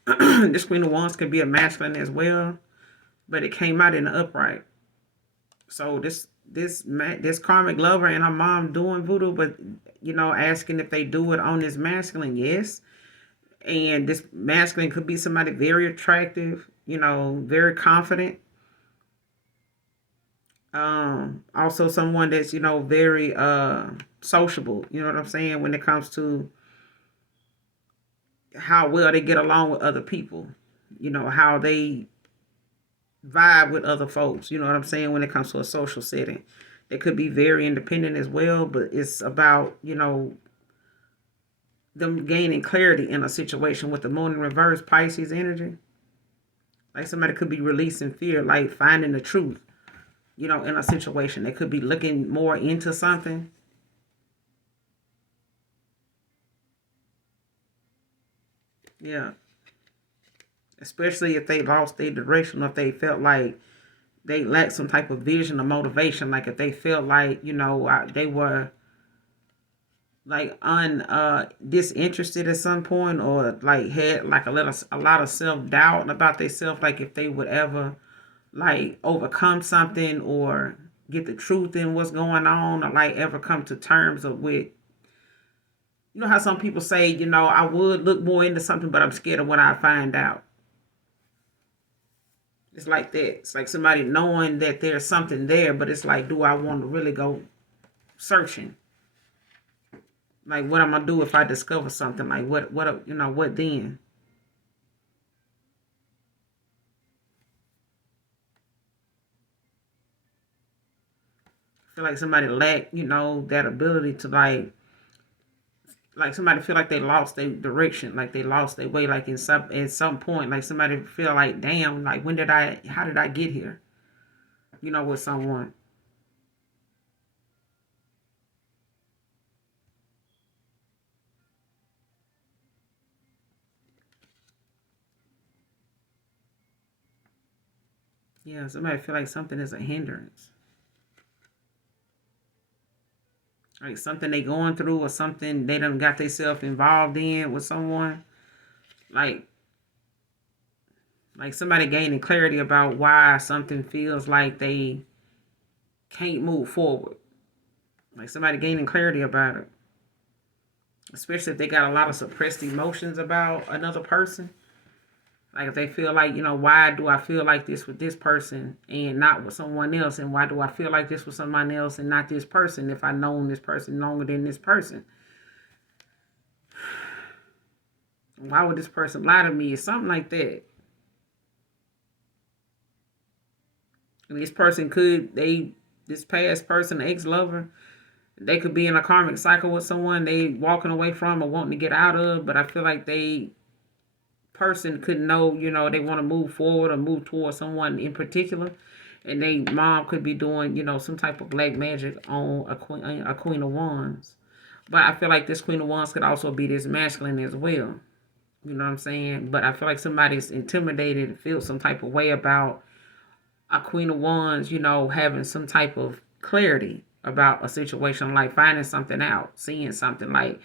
This Queen of Wands could be a masculine as well, but it came out in the upright. So this karmic lover and her mom doing voodoo, but asking if they do it on this masculine, yes. And this masculine could be somebody very attractive, very confident. Also someone that's very sociable. You know what I'm saying, when it comes to how well they get along with other people, how they vibe with other folks, you know what I'm saying, when it comes to a social setting. They could be very independent as well, but it's about, them gaining clarity in a situation with the moon in reverse, Pisces energy. Like somebody could be releasing fear, like finding the truth, in a situation. They could be looking more into something. Yeah. Especially if they lost their direction, or if they felt like they lacked some type of vision or motivation. Like if they felt like, they were like disinterested at some point, or like had like a lot of self-doubt about themselves, like if they would ever like overcome something or get the truth in what's going on, or like ever come to terms with, how some people say, I would look more into something, but I'm scared of what I find out. It's like that. It's like somebody knowing that there's something there, but it's like, do I want to really go searching? Like, what am I gonna do if I discover something? Like, what then? I feel like somebody lack, that ability to like somebody feel like they lost their direction, like they lost their way, like at some point, like somebody feel like, damn, like how did I get here? With someone. Yeah, somebody feel like something is a hindrance. Like something they going through, or something they done got themselves involved in with someone. Like somebody gaining clarity about why something feels like they can't move forward. Like somebody gaining clarity about it. Especially if they got a lot of suppressed emotions about another person. Like if they feel like, why do I feel like this with this person and not with someone else? And why do I feel like this with someone else and not this person if I've known this person longer than this person? Why would this person lie to me? Or something like that. And this person this past person, ex-lover, they could be in a karmic cycle with someone they walking away from or wanting to get out of, but I feel like they person could know, they want to move forward or move towards someone in particular, and they mom could be doing, some type of black magic on a queen of wands. But I feel like this queen of wands could also be this masculine as well. You know what I'm saying? But I feel like somebody's intimidated, feels some type of way about a queen of wands, having some type of clarity about a situation, like finding something out, seeing something, like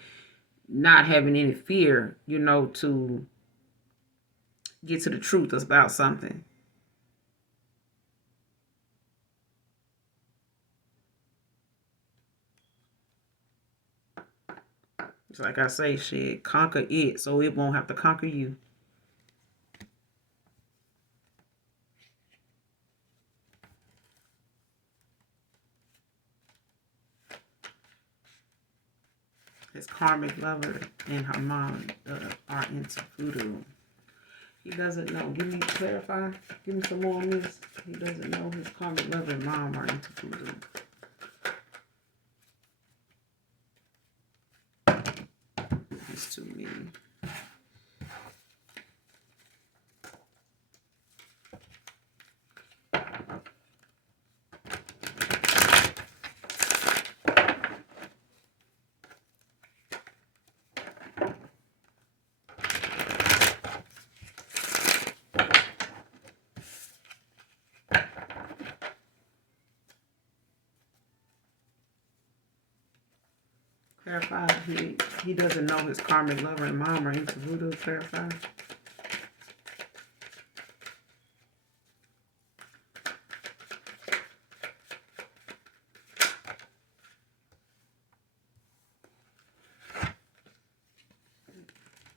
not having any fear, to get to the truth about something. It's like I say, shit, conquer it so it won't have to conquer you. His karmic lover and her mom are into voodoo. He doesn't know. Give me clarify. Give me some more on this. He doesn't know his karmic lover and mom are into voodoo. It's too many. Clarify. He doesn't know his karmic lover and mom are into voodoo. Clarify.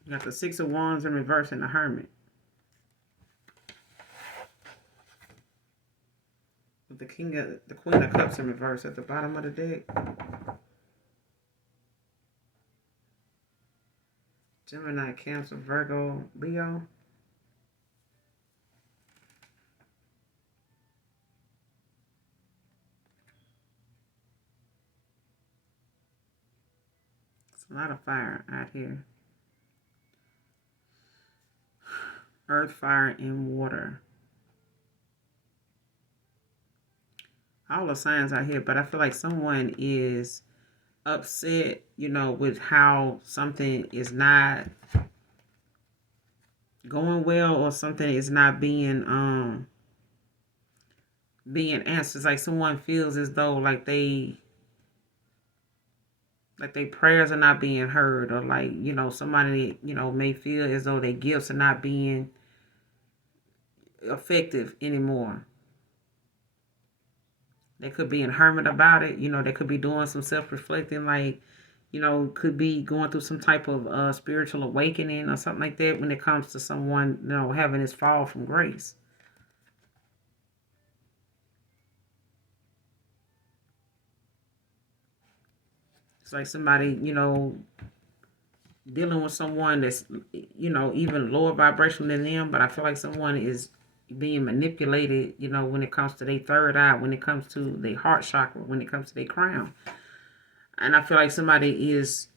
You got the Six of Wands in reverse and the Hermit. With the Queen of Cups in reverse at the bottom of the deck. Gemini, Cancer, Virgo, Leo. It's a lot of fire out here. Earth, fire, and water. All the signs out here, but I feel like someone is upset, with how something is not going well or something is not being answered. It's like someone feels as though like their prayers are not being heard, or like, somebody, may feel as though their gifts are not being effective anymore. They could be in hermit about it. They could be doing some self-reflecting, like, could be going through some type of spiritual awakening or something like that when it comes to someone, having this fall from grace. It's like somebody, dealing with someone that's, even lower vibration than them, but I feel like someone is being manipulated, when it comes to their third eye, when it comes to their heart chakra, when it comes to their crown. And I feel like somebody is,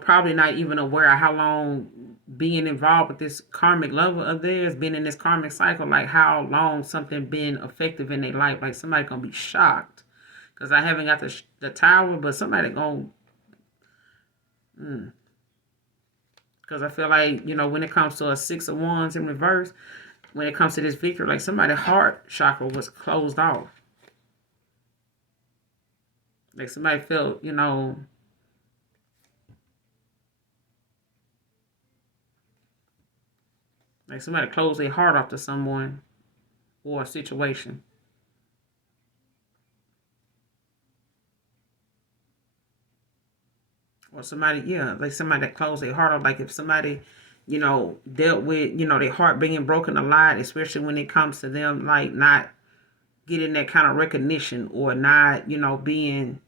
probably not even aware of how long being involved with this karmic lover of theirs, been in this karmic cycle, like how long something been effective in their life. Like somebody gonna be shocked, because I haven't got the tower, but somebody gonna, because I feel like, when it comes to a Six of Wands in reverse, when it comes to this victory, like somebody's heart chakra was closed off. Like somebody felt, like somebody closed their heart off to someone or a situation. Or somebody, yeah, like somebody that closed their heart off. Like if somebody, dealt with, their heart being broken a lot, especially when it comes to them, like not getting that kind of recognition, or not, being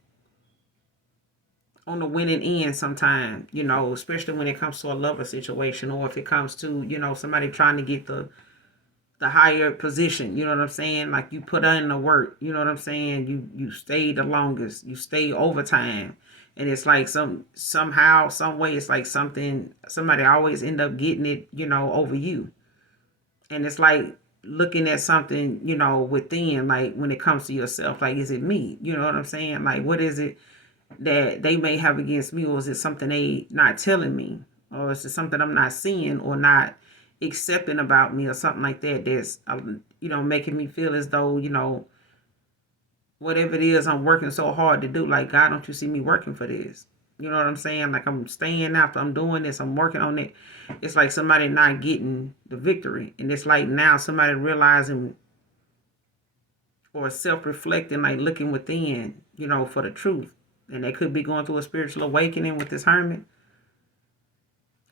on the winning end sometimes, especially when it comes to a lover situation, or if it comes to, somebody trying to get the the higher position, you know what I'm saying? Like you put in the work, you know what I'm saying? You stay the longest, you stay overtime. And it's like somehow, some way it's like somebody always end up getting it, over you. And it's like looking at something, within, like when it comes to yourself, like is it me? You know what I'm saying? Like what is it that they may have against me, or is it something they not telling me, or is it something I'm not seeing or not accepting about me, or something like that that's making me feel as though whatever it is I'm working so hard to do, like God, don't you see me working for this? You know what I'm saying? Like I'm staying after I'm doing this, I'm working on it. It's like somebody not getting the victory, and it's like now somebody realizing or self-reflecting, like looking within, for the truth. And they could be going through a spiritual awakening with this hermit.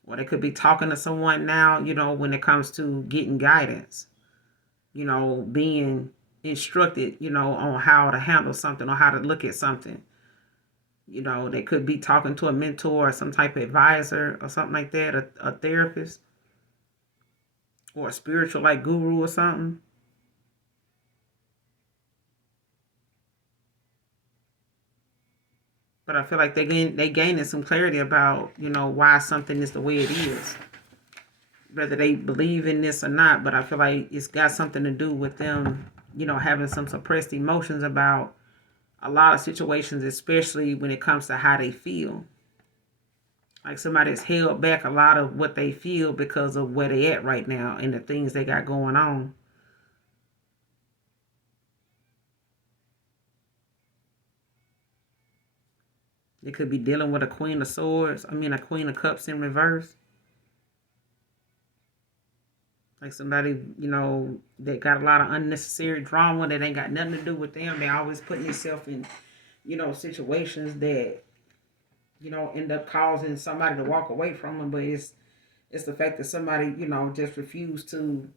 Or they could be talking to someone now, when it comes to getting guidance, being instructed, on how to handle something or how to look at something. They could be talking to a mentor or some type of advisor or something like that, a therapist or a spiritual like guru or something. But I feel like they gaining some clarity about, why something is the way it is. Whether they believe in this or not, but I feel like it's got something to do with them, having some suppressed emotions about a lot of situations, especially when it comes to how they feel. Like somebody's held back a lot of what they feel because of where they at right now and the things they got going on. They could be dealing with a Queen of Swords. A Queen of Cups in reverse. Like somebody, that got a lot of unnecessary drama that ain't got nothing to do with them. They always putting yourself in, situations that, end up causing somebody to walk away from them. But it's the fact that somebody, just refused to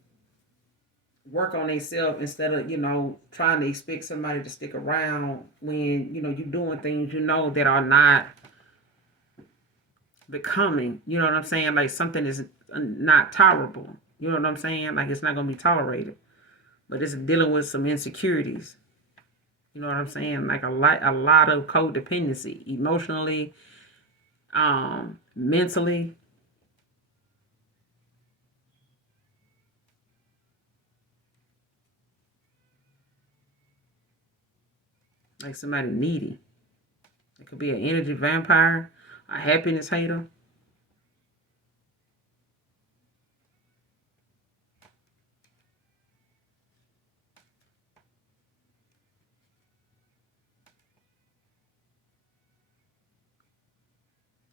work on themselves instead of, trying to expect somebody to stick around when, you're doing things, that are not becoming, you know what I'm saying? Like something is not tolerable. You know what I'm saying? Like it's not going to be tolerated. But it's dealing with some insecurities. You know what I'm saying? Like a lot of codependency, emotionally, mentally. Like somebody needy. It could be an energy vampire, a happiness hater.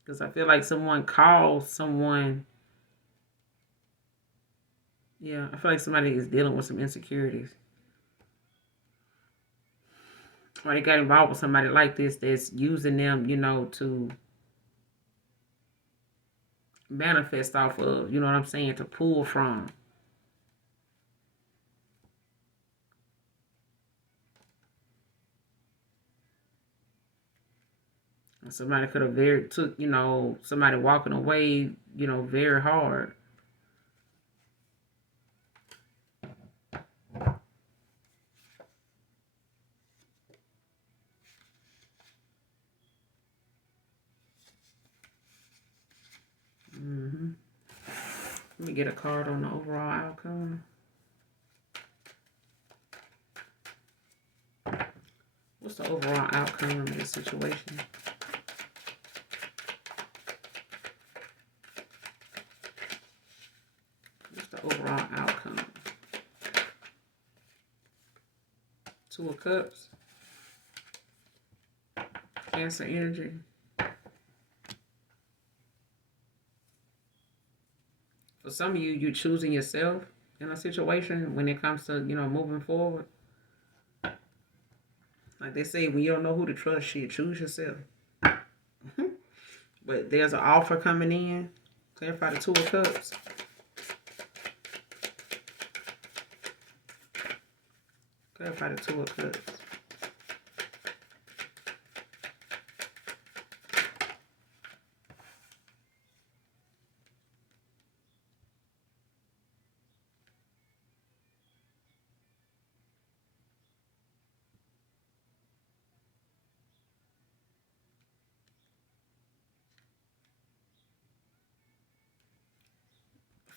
Because I feel like someone calls someone. Yeah, I feel like somebody is dealing with some insecurities. Or they got involved with somebody like this that's using them, to manifest off of, you know what I'm saying, to pull from. And somebody could have took, somebody walking away, very hard. Mm-hmm. Let me get a card on the overall outcome. What's the overall outcome of this situation? What's the overall outcome? Two of Cups. Cancer energy. For some of you, you're choosing yourself in a situation when it comes to, moving forward. Like they say, when you don't know who to trust, shit, choose yourself. But there's an offer coming in. Clarify the Two of Cups. Clarify the Two of Cups.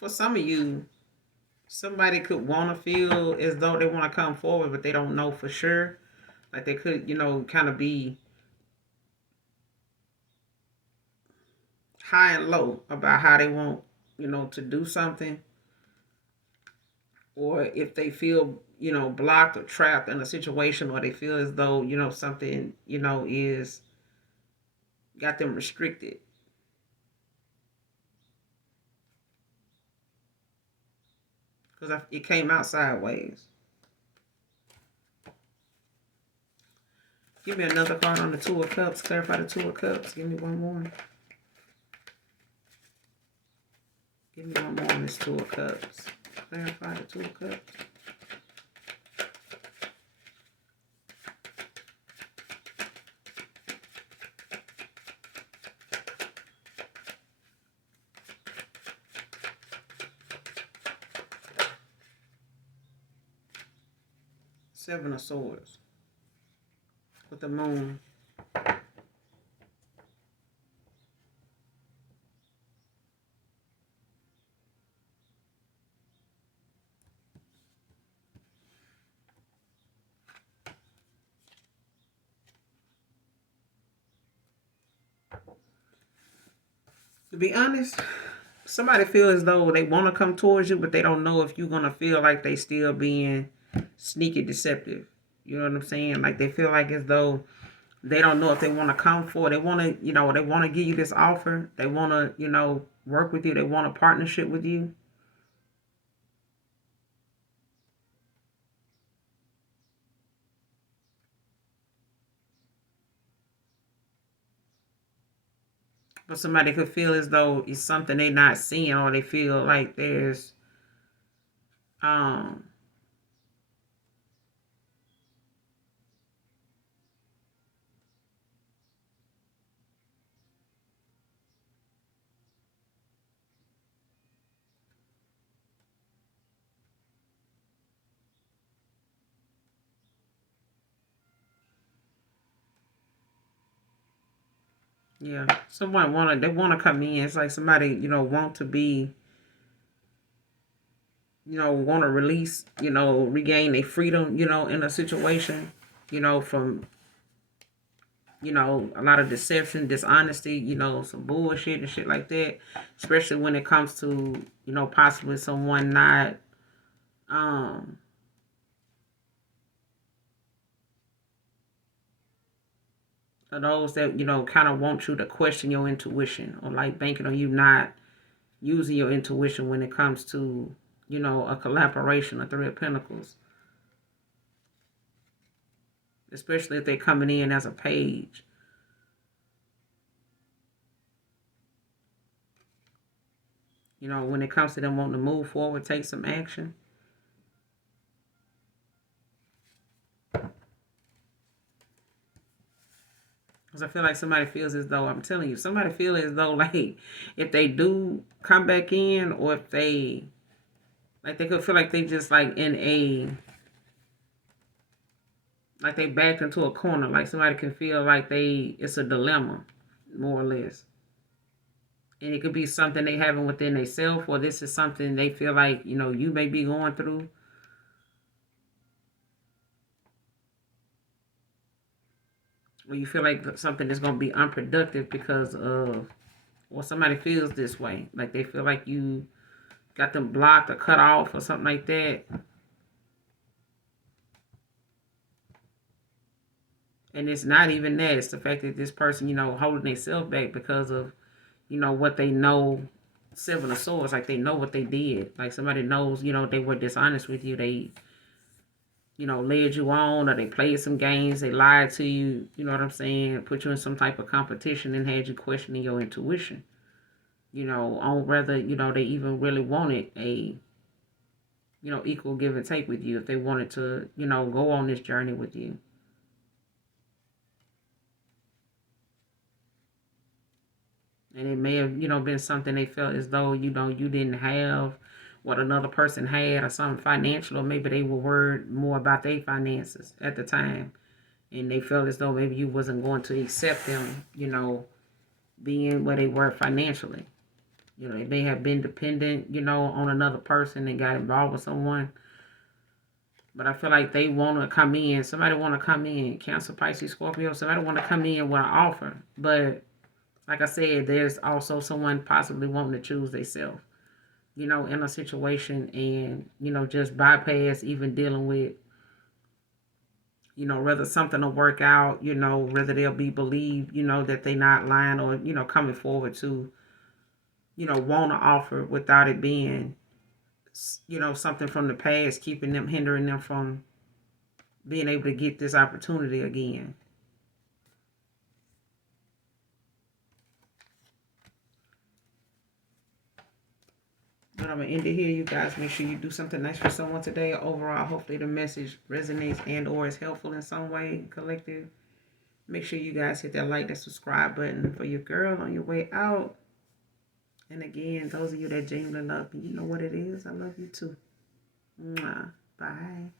for some of you, somebody could want to feel as though they want to come forward, but they don't know for sure. Like they could, kind of be high and low about how they want, to do something. Or if they feel, blocked or trapped in a situation, or they feel as though, something, is got them restricted. Because it came out sideways. Give me another card on the Two of Cups. Clarify the Two of Cups. Give me one more. Give me one more on this Two of Cups. Clarify the Two of Cups. Seven of Swords. With the Moon. To be honest, somebody feel as though they want to come towards you, but they don't know if you're going to feel like they still being sneaky deceptive. You know what I'm saying? Like they feel like as though they don't know if they want to come forward. They want to, they want to give you this offer. They want to, work with you. They want a partnership with you. But somebody could feel as though it's something they're not seeing, or they feel like there's um yeah, someone they want to come in. It's like somebody, want to be, want to release, regain their freedom, in a situation, from, a lot of deception, dishonesty, some bullshit and shit like that. Especially when it comes to, possibly someone not um those that, kind of want you to question your intuition, or like banking on you not using your intuition when it comes to, a collaboration, a Three of Pentacles. Especially if they're coming in as a page. When it comes to them wanting to move forward, take some action. Because I feel like somebody feels as though, I'm telling you, somebody feels as though, like, if they do come back in, or if they, like, they could feel like they just, like, like they backed into a corner. Like somebody can feel like it's a dilemma, more or less. And it could be something they having within themselves, or this is something they feel like, you may be going through. Or you feel like something is going to be unproductive because of, or somebody feels this way. Like they feel like you got them blocked or cut off or something like that. And it's not even that. It's the fact that this person, holding themselves back because of, what they know. Seven of Swords, like they know what they did. Like somebody knows, they were dishonest with you. They, led you on, or they played some games. They lied to you. You know what I'm saying? Put you in some type of competition and had you questioning your intuition. On whether, they even really wanted a, equal give and take with you. If they wanted to, go on this journey with you. And it may have, been something they felt as though, you didn't have what another person had, or something financial, or maybe they were worried more about their finances at the time. And they felt as though maybe you wasn't going to accept them, being where they were financially. You know, they may have been dependent, you know, on another person and got involved with someone. But I feel like they want to come in. Somebody want to come in. Cancer, Pisces, Scorpio. Somebody want to come in with an offer. But like I said, there's also someone possibly wanting to choose themselves, you know, in a situation and, you know, just bypass even dealing with, you know, whether something will work out, you know, whether they'll be believed, you know, that they not lying or, you know, coming forward to, you know, want to offer without it being, you know, something from the past, keeping them, hindering them from being able to get this opportunity again. But I'm going to end it here, you guys. Make sure you do something nice for someone today. Overall, hopefully the message resonates and or is helpful in some way, collective. Make sure you guys hit that like, that subscribe button for your girl on your way out. And again, those of you that genuinely love me, you know what it is. I love you too. Mwah. Bye.